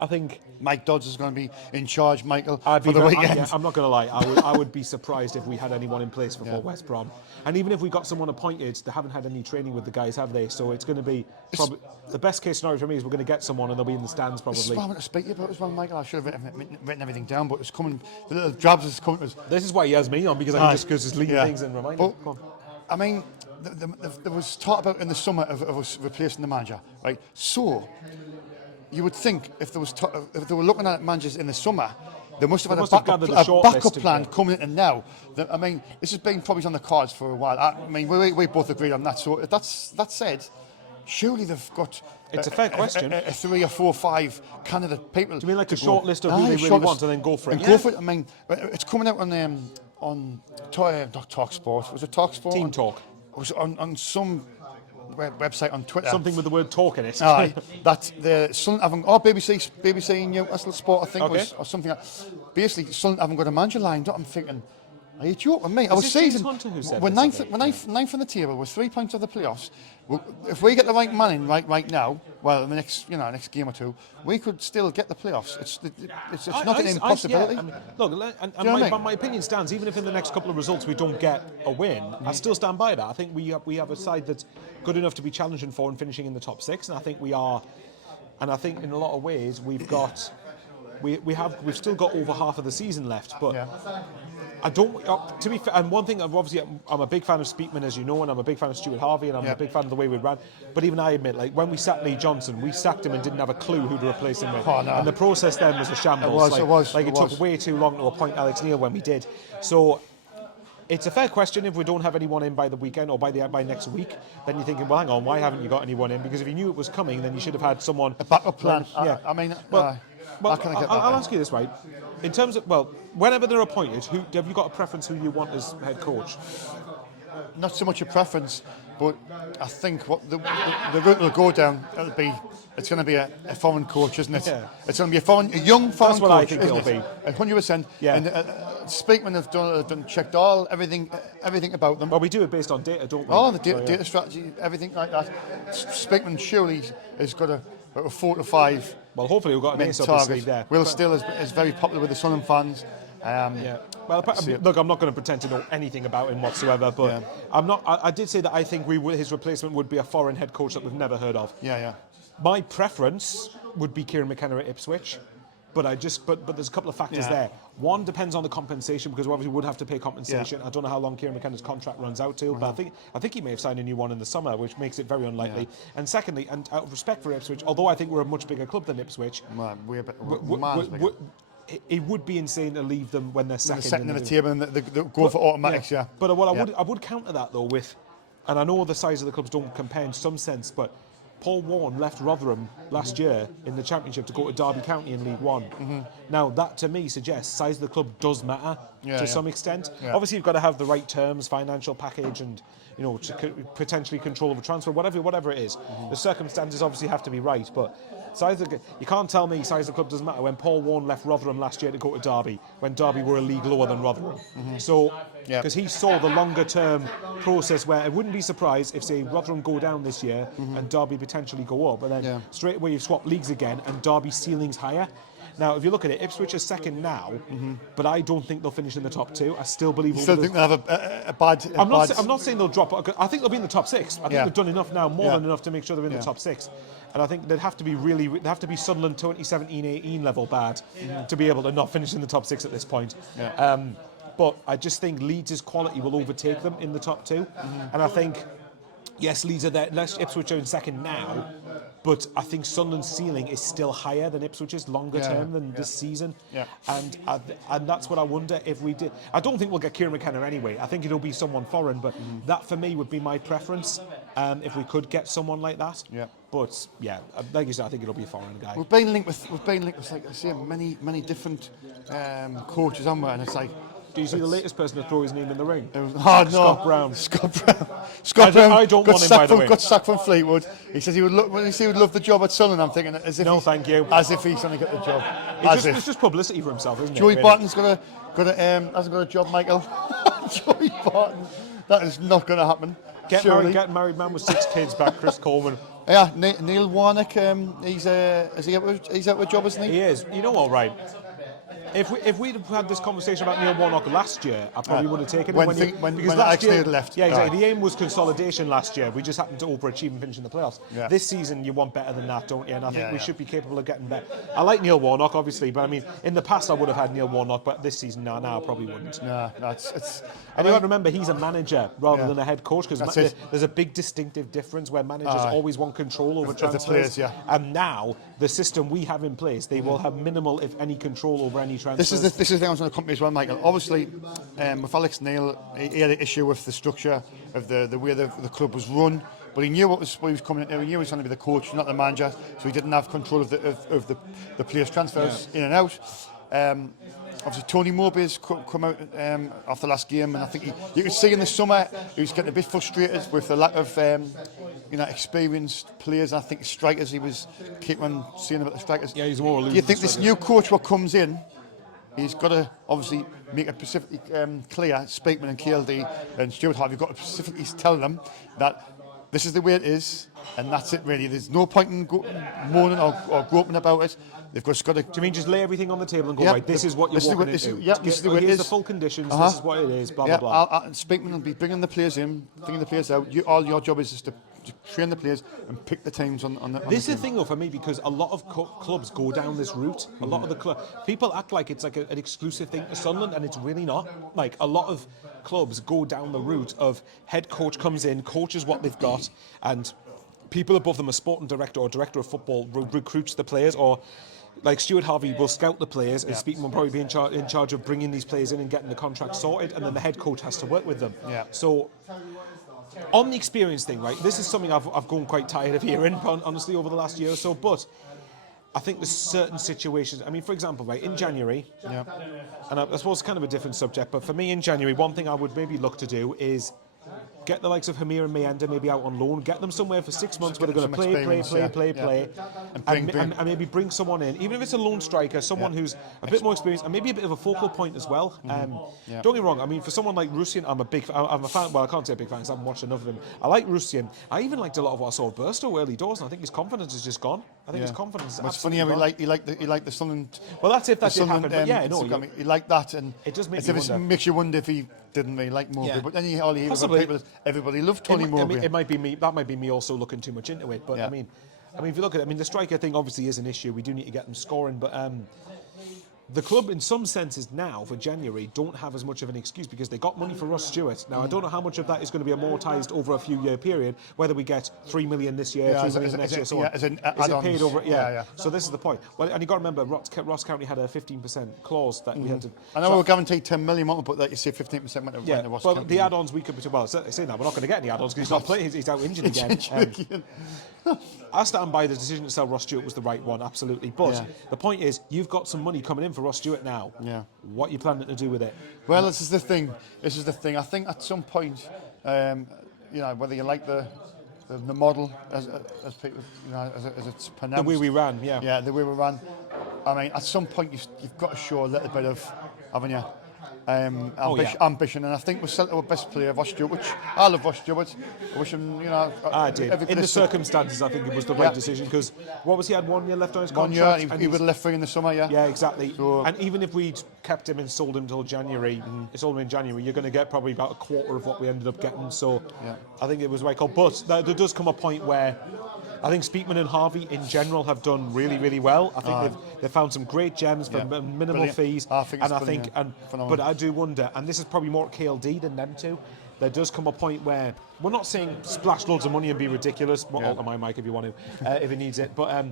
I think Mike Dodds is going to be in charge, Michael, for the weekend. I'm not going to lie. I would be surprised if we had anyone in place before West Brom. And even if we got someone appointed, they haven't had any training with the guys, have they? So it's going to be probably the best case scenario for me is we're going to get someone and they'll be in the stands probably. This is what I want to speak to you about as well, Michael. I should have written everything down, but it's coming. The little jobs is coming. This is why he has me on, because I can just leave things and remind him. I mean, there was talk about in the summer of us replacing the manager, right? So you would think if they were looking at managers in the summer, they must have had a backup plan coming in now. I mean, this has been probably on the cards for a while. I mean, we both agreed on that. So that said, surely they've got. It's a fair question. A 3 or 4 or 5 candidate people. Do you mean like a short list of who they really want and then go for it? Go for it. I mean, it's coming out on Talk Sport. Was it Talk Sport? Team Talk. It was on some website on Twitter. Something with the word talk in it. That the Sunderland haven't. BBC Newcastle Sport, I think, was or something. Basically, Sunderland haven't got a manager lined up. I'm thinking, are you joking me? We're 9th on the table. We're 3 points off the playoffs. If we get the right man in right now, well, in the next game or two, we could still get the playoffs. It's not an impossibility. My opinion stands. Even if in the next couple of results we don't get a win, I still stand by that. I think we have a side that's good enough to be challenging for and finishing in the top 6, and I think we are. And I think in a lot of ways we've still got over half of the season left, but. I don't. To be fair, and one thing, obviously, I'm a big fan of Speakman, as you know, and I'm a big fan of Stuart Harvey, and I'm a big fan of the way we ran. But even I admit, like when we sacked Lee Johnson, we sacked him and didn't have a clue who to replace him with. And the process then was a shambles. It took way too long to appoint Alex Neil when we did. So it's a fair question. If we don't have anyone in by the weekend or by next week, then you're thinking, well, hang on, why haven't you got anyone in? Because if you knew it was coming, then you should have had someone. A backup plan. I'll ask you this, right? In terms of, whenever they're appointed, have you got a preference who you want as head coach? Not so much a preference. But I think what the route will go down, it's going to be a foreign coach, isn't it? Yeah. It's going to be a young foreign That's what coach. I think it'll be. 100%. Yeah. And Speakman have checked everything about them. Well, we do it based on data, don't we? Oh, the data strategy, everything like that. Speakman surely has got a 4 to 5. Well, hopefully we've got an ace up his sleeve there. Will Still is very popular with the Sunderland fans. Yeah. Well, look, I'm not going to pretend to know anything about him whatsoever, but I'm not. I did say that I think his replacement would be a foreign head coach that we've never heard of. Yeah. My preference would be Kieran McKenna at Ipswich, but there's a couple of factors there. One depends on the compensation, because we obviously would have to pay compensation. I don't know how long Kieran McKenna's contract runs out to, but I think he may have signed a new one in the summer, which makes it very unlikely. Yeah. And secondly, and out of respect for Ipswich, although I think we're a much bigger club than Ipswich, it would be insane to leave them when they're second in the table and they go for automatics. Yeah. But what I would counter that though with, and I know the size of the clubs don't compare in some sense, but Paul Warne left Rotherham last year in the Championship to go to Derby County in League One. Mm-hmm. Now that to me suggests size of the club does matter to some extent. Yeah. Obviously you've got to have the right terms, financial package, and potentially control of a transfer, whatever it is. Mm-hmm. The circumstances obviously have to be right, but you can't tell me size of the club doesn't matter when Paul Warne left Rotherham last year to go to Derby, when Derby were a league lower than Rotherham. Mm-hmm. So, because he saw the longer term process where I wouldn't be surprised if, say, Rotherham go down this year and Derby potentially go up, and then straight away you've swapped leagues again and Derby's ceiling's higher. Now, if you look at it, Ipswich is second now, but I don't think they'll finish in the top 2. I still believe. You still think they'll have a bad? I'm not saying they'll drop. I think they'll be in the top 6. I think they've done enough now, more than enough, to make sure they're in the top 6. And I think they'd have to be Sunderland 2017-18 level bad to be able to not finish in the top 6 at this point. Yeah. But I just think Leeds' quality will overtake them in the top 2, and I think. Yes, Leeds are there. Ipswich are in second now, but I think Sunderland's ceiling is still higher than Ipswich's longer term than this season. Yeah. And that's what I wonder if we did. I don't think we'll get Kieran McKenna anyway. I think it'll be someone foreign, but that for me would be my preference if we could get someone like that. Yeah. But yeah, like you said, I think it'll be a foreign guy. We've been linked with like I say, many different coaches, haven't we? And it's like. Do you see the latest person to throw his name in the ring? Scott Brown. Scott Brown. I don't want him, by the way. Got sacked from Fleetwood. He says he would love the job at Sunderland. I'm thinking as if no, thank you. As if he's going to get the job. It's just publicity for himself, isn't it? Joey Barton's hasn't got a job, Michael. Joey Barton. That is not going to happen. Get married man with 6 kids back, Chris Coleman. Yeah, Neil Warnock. He's out of a job, isn't he? He is. You know what, right? If we'd had this conversation about Neil Warnock last year, I probably would have taken it. When Alex Neil left. Yeah, exactly. The aim was consolidation last year. We just happened to overachieve and finish in the playoffs. Yeah. This season, you want better than that, don't you? And I think we should be capable of getting better. I like Neil Warnock, obviously, but I mean, in the past I would have had Neil Warnock, but this season, no, I probably wouldn't. No, it's. And you got to remember, he's a manager rather than a head coach, because there's a big distinctive difference where managers always want control over transfers. The players, and now, the system we have in place, they will have minimal, if any, control over any transfers. This is the answer to the company as well, Michael. Obviously, with Alex Neil, he had an issue with the structure of the way the club was run. But he knew what he was coming into. He knew he was going to be the coach, not the manager. So he didn't have control of the players' transfers in and out. Obviously, Tony Mowbray has come out after the last game, and I think you could see in the summer he was getting a bit frustrated with the lack of experienced players. And I think strikers, he was keeping on saying about the strikers. Yeah, he's more. Do you think this new coach what comes in? He's got to obviously make it specifically clear, Speakman and KLD and Stuart Harvey have got to specifically tell them that this is the way it is, and that's it really. There's no point in moaning or groping about it. They've just got to... Do you mean just lay everything on the table and go, right, this is what you're walking into? Yeah, this is the way it is. Here's the full conditions, this is what it is, blah, blah, blah. Speakman will be bringing the players in, bringing the players out. All your job is just to train the players and pick the teams on the This is the thing though for me, because a lot of clubs go down this route. A lot of the people act like it's like an exclusive thing to Sunderland, and it's really not. Like, a lot of clubs go down the route of head coach comes in, coaches what they've got, and people above them, a sporting director or director of football, recruits the players, or like Stuart Harvey will scout the players, and Speakman will probably be in charge of bringing these players in and getting the contract sorted, and then the head coach has to work with them. Yeah. So on the experience thing, right, this is something I've gone quite tired of hearing, honestly, over the last year or so, but I think there's certain situations, I mean, for example, right, in January, and I suppose it's kind of a different subject, but for me in January, one thing I would maybe look to do is get the likes of Hamir and Mayenda maybe out on loan, get them somewhere for 6 months where they're going to play, and maybe bring someone in, even if it's a lone striker, someone who's a bit more experienced and maybe a bit of a focal point as well. Don't get me wrong, I mean, for someone like Rusian, I'm a fan, well, I can't say a big fan because I haven't watched enough of him. I like Rusian. I even liked a lot of what I saw of Burstow early doors, and I think his confidence is just gone. I think his confidence is It's funny how he liked the Sunderland. Well, that's if that did happen, but he liked that, and it does make makes you wonder if he didn't really like Mowbray. Yeah. But then all you hear about people, everybody loved Tony Mowbray. It might be me. That might be me also looking too much into it. But I mean, if you look at it, the striker thing obviously is an issue. We do need to get them scoring, but the club, in some senses now, for January, don't have as much of an excuse because they got money for Ross Stewart. Now, I don't know how much of that is going to be amortised over a few-year period, whether we get 3 million this year, 3 million next year, so on. Is it paid over? Yeah. So this is the point. Well, and you got to remember, Ross County had a 15% clause that we had to... I know we were guaranteed 10 million, but that you say 15% went to Ross County. The add-ons we could... Well, saying that, we're not going to get any add-ons because he's not playing, he's out injured again. I stand by the decision to sell Ross Stewart was the right one, absolutely. But the point is, you've got some money coming in for Ross Stewart now. Yeah. What are you planning to do with it? Well, this is the thing. I think at some point, whether you like the model as people, as it's pronounced. The way we ran, Yeah, the way we ran. I mean, at some point you've got to show a little bit of, haven't you? Ambition, and I think we're still our best player, Ross Stewart, which I love Ross Stewart. I wish him, I did. In the circumstances, I think it was the right decision because what was he had 1 year left on his contract? 1 year, he would have left free in the summer, Yeah, exactly. So, and even if we'd kept him and sold him until January, sold him in January, you're going to get probably about a quarter of what we ended up getting. So I think it was right call. But there does come a point where I think Speakman and Harvey in general have done really, really well. I think they've found some great gems for minimal fees. But I do wonder, and this is probably more at KLD than them two, there does come a point where we're not saying splash loads of money and be ridiculous. Alter my mic if you want to, if it needs it. But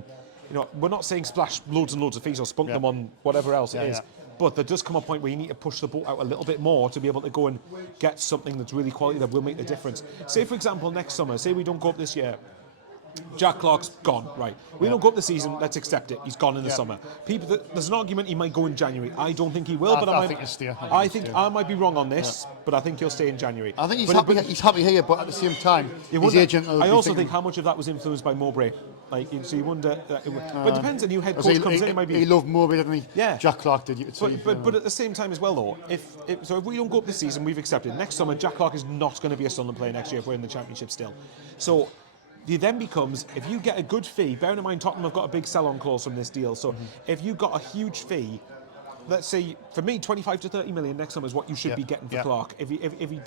we're not saying splash loads and loads of fees or spunk them on whatever else it is. But there does come a point where you need to push the boat out a little bit more to be able to go and get something that's really quality that will make the difference. Say, for example, next summer, say we don't go up this year. Jack Clark's gone, right? We don't go up the season. Let's accept it. He's gone in the summer. There's an argument he might go in January. I don't think he will, but I think he'll stay. I might be wrong on this, but I think he'll stay in January. I think he's happy here, but at the same time, his agent. I also think how much of that was influenced by Mowbray. So you wonder. But it depends. A new head coach comes in. It might be. He loved Mowbray, didn't he? Yeah. Jack Clark did. But at the same time as well, though, if we don't go up this season, we've accepted. Next summer, Jack Clark is not going to be a Sunderland player next year if we're in the Championship still. So. It then becomes, if you get a good fee, bearing in mind Tottenham have got a big sell-on clause from this deal, so if you got a huge fee, let's say, for me, 25 to 30 million next summer is what you should be getting for Clark,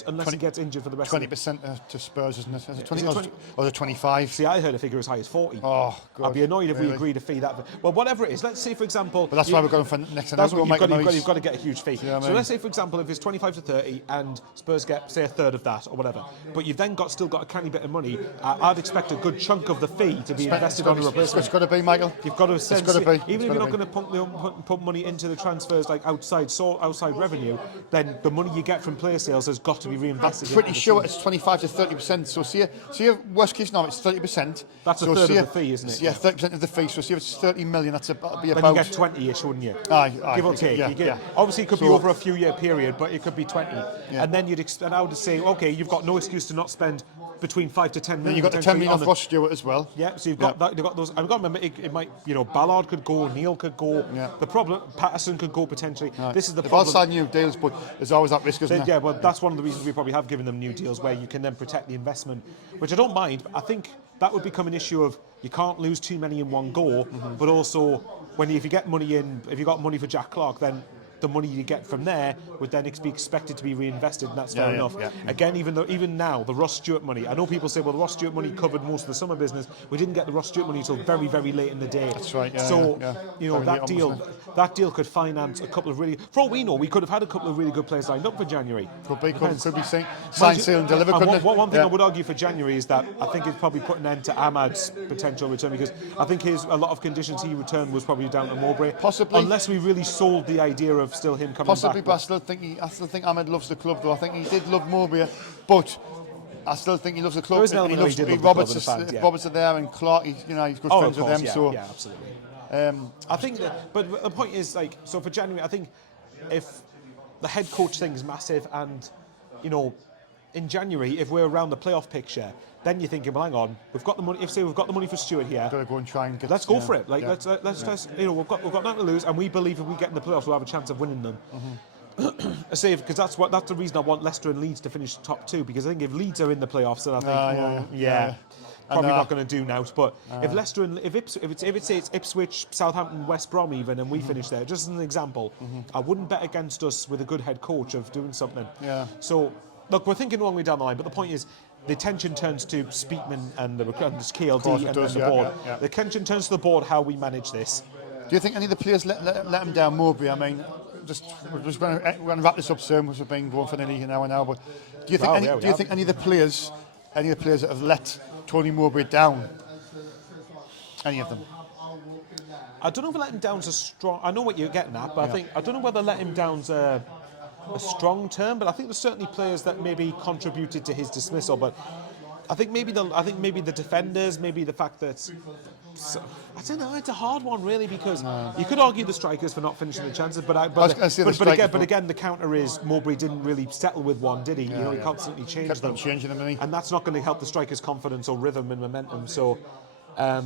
unless he gets injured for the rest 20% to Spurs, isn't it? Is it 20 or the 25? See, I heard a figure as high as 40. Oh, God. I'd be annoyed if we agreed a fee that... Well, whatever it is, let's say, for example... But that's why we're going for next that's what you've got to get a huge fee. So let's say, for example, if it's 25 to 30 and Spurs get, say, a third of that or whatever, but you've then still got a canny bit of money, I'd expect a good chunk of the fee to be invested on a replacement. It's got to be, Michael. You've got to... Even if you're not going to pump money into the transfers like outside revenue, then the money you get from player sales has got to be reinvested. I'm pretty sure it's 25 to 30%. So see worst case now it's 30%. That's a third of the fee, isn't it? Yeah, 30% of the fee. So see if it's 30 million, that'll be about. Then you get 20-ish, wouldn't you? Give or take. Obviously, it could be over a few-year period, but it could be 20. And then I would say, okay, you've got no excuse to not spend between 5 to 10 million. Then you've got the 10 million off Ross Stewart as well. Yeah, so you've got that. You've got those. I've got to remember, it might, Ballard could go, Neil could go. Yeah. The problem, Patterson could go potentially. This is the They've problem. all signed new deals, but there's always that risk, isn't there? Yeah, well, that's one of the reasons we probably have given them new deals where you can then protect the investment, which I don't mind. But I think that would become an issue of you can't lose too many in one go, but also if you get money in, if you got money for Jack Clark, then the money you get from there would then be expected to be reinvested, and that's fair enough. Again, even now, the Ross Stewart money, I know people say, well, the Ross Stewart money covered most of the summer business. We didn't get the Ross Stewart money until very, very late in the day. That's right, that deal could finance a couple of really, for all we know, we could have had a couple of really good players lined up for January. Could be sign, sale and deliver, couldn't it? One thing I would argue for January is that I think it's probably put an end to Ahmad's potential return, because I think a lot of conditions he returned was probably down to Mowbray. Possibly. Unless we really sold the idea of still him coming back. But I still think Ahmed loves the club, though. I think he did love Mowbray, but I still think he loves the club. And he loves Roberts are there, and Clark. He's good friends with them. Yeah, absolutely. I think but the point is, so for January, I think if the head coach thing is massive, and in January, if we're around the playoff picture, then you're thinking, well, hang on, we've got the money. If say we've got the money for Stuart here, gotta go and try and get. Let's go for it. Like let's you know, we've got nothing to lose, and we believe if we get in the playoffs, we'll have a chance of winning them. I say because that's the reason I want Leicester and Leeds to finish top 2, because I think if Leeds are in the playoffs, then I think probably not going to do now. But if Leicester and if it's Ipswich, Southampton, West Brom even, and we finish there, just as an example, I wouldn't bet against us with a good head coach of doing something. Yeah. So look, we're thinking a long way down the line, but the point is, the attention turns to Speakman and the KLD and the board. The attention turns to the board how we manage this. Do you think any of the players let them down, Mowbray? I mean, we're just going to wrap this up soon, because we've been going for nearly an hour now. But do you think any of the players that have let Tony Mowbray down? Any of them? I don't know if letting down's a strong. I know what you're getting at, but I don't know whether let him down's a strong term. But I think there's certainly players that maybe contributed to his dismissal. But I think maybe the defenders, maybe the fact that. I don't know. It's a hard one, really, because you could argue the strikers for not finishing the chances, but again, the counter is Mowbray didn't really settle with one, did he? He constantly changed them, and that's not going to help the strikers' confidence or rhythm and momentum. So, I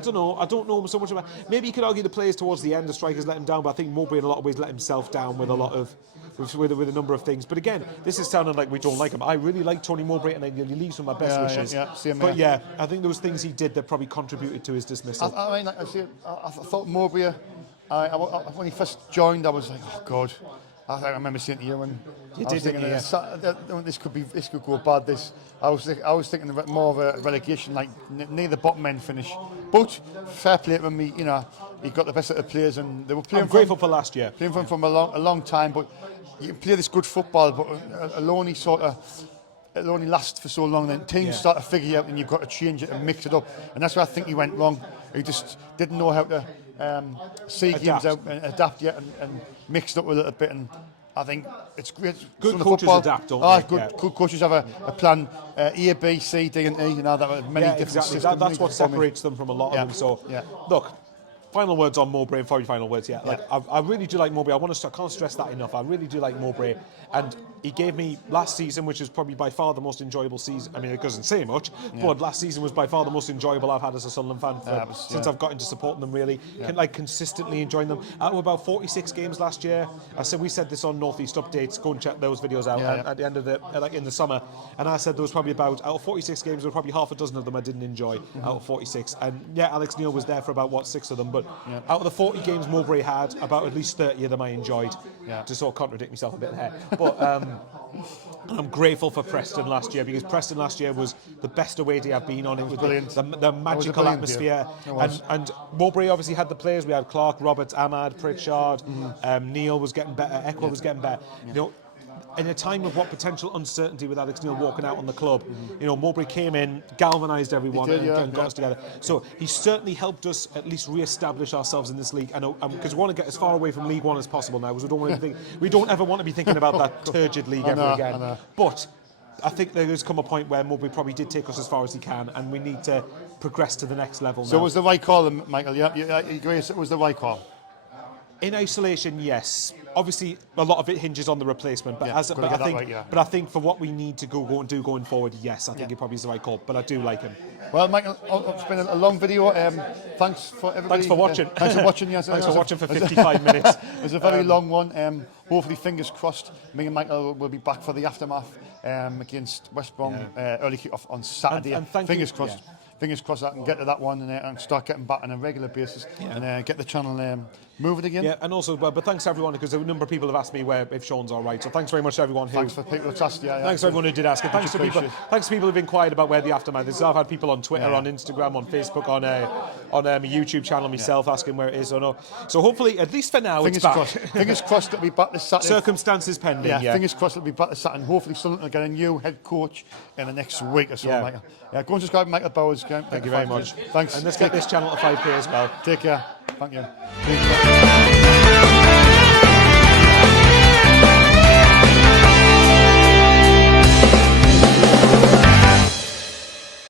don't know. I don't know so much about. Maybe you could argue the players towards the end, the strikers let him down, but I think Mowbray in a lot of ways let himself down with a lot of. With a number of things, but again, this is sounding like we don't like him. I really like Tony Mowbray, and he leaves with my best wishes. But I think there was things he did that probably contributed to his dismissal. I thought Mowbray. When he first joined, I was like, oh God. I remember saying to you when this could go bad. I was thinking of more of a relegation, like near the bottom end finish. But fair play to him, he got the best of the players, and they were playing. I'm grateful for last year. Playing for him from a long time, but you can play this good football, but it'll only last for so long. Then teams start to figure out, and you've got to change it and mix it up, and that's where I think he went wrong. He just didn't know how to see games out and adapt yet, and mixed up a little bit. And I think it's great. Good coaches adapt, don't they? Good coaches have a plan A, B, C, D, and E. You know, that are many different systems. That's what separates them from a lot of them. So, look. Final words on Mowbray, and final words, I really do like Mowbray. I can't stress that enough. I really do like Mowbray, and he gave me last season, which is probably by far the most enjoyable season. I mean, it doesn't say much, but last season was by far the most enjoyable I've had as a Sunderland fan since I've got into supporting them. Really, consistently enjoying them. Out of about 46 games last year, we said this on North East Updates. Go and check those videos out at the end of in the summer. And I said there was probably out of 46 games, there were probably half a dozen of them I didn't enjoy out of 46. And Alex Neil was there for about 6 of them, but. Out of the 40 games Mowbray had, about at least 30 of them I enjoyed. To sort of contradict myself a bit there. But I'm grateful for Preston last year, because Preston last year was the best away day I've been on. It was brilliant. The magical atmosphere. And Mowbray obviously had the players. We had Clark, Roberts, Ahmad, Pritchard. Neil was getting better. Echo was getting better. You know, in a time of what potential uncertainty with Alex Neil walking out on the club, Mowbray came in, galvanised everyone, and got us together. So he certainly helped us at least re-establish ourselves in this league. I know, because we want to get as far away from League One as possible now, because we don't ever want to be thinking about that turgid league ever again. But I think there has come a point where Mowbray probably did take us as far as he can, and we need to progress to the next level. So was the right call, Michael? Yeah, you agree it was the right call? In isolation, yes. Obviously, a lot of it hinges on the replacement, but I think for what we need to go and do going forward, yes, I think it probably is the right call. But I do like him. Well, Michael, it's been a long video. Thanks for everybody. Thanks for watching. Thanks for watching. Yes, thanks for watching for 55 minutes. It was a very long one. Hopefully, fingers crossed, me and Michael will be back for the aftermath against West Brom early kick-off on Saturday. And fingers crossed. Fingers crossed I can get to that one and start getting back on a regular basis and get the channel moving again. Yeah, and also, but thanks to everyone, because a number of people have asked me if Shaun's all right. So thanks very much to everyone who. Thanks for people who asked. Thanks to everyone who did ask. And thanks to people who've inquired about where the aftermath is. I've had people on Twitter, on Instagram, on Facebook, on my YouTube channel myself asking where it is or no. So hopefully, at least for now, fingers it's back. Crossed. Fingers crossed it'll be back this Saturday. Circumstances pending. Yeah, fingers crossed it'll be back this Saturday. And hopefully, Sunderland will get a new head coach in the next week or so. Michael. Go and subscribe to Michael Bowers. Thank you very much. Thanks. And let's get this channel to 5K as well. Take care. Thank you.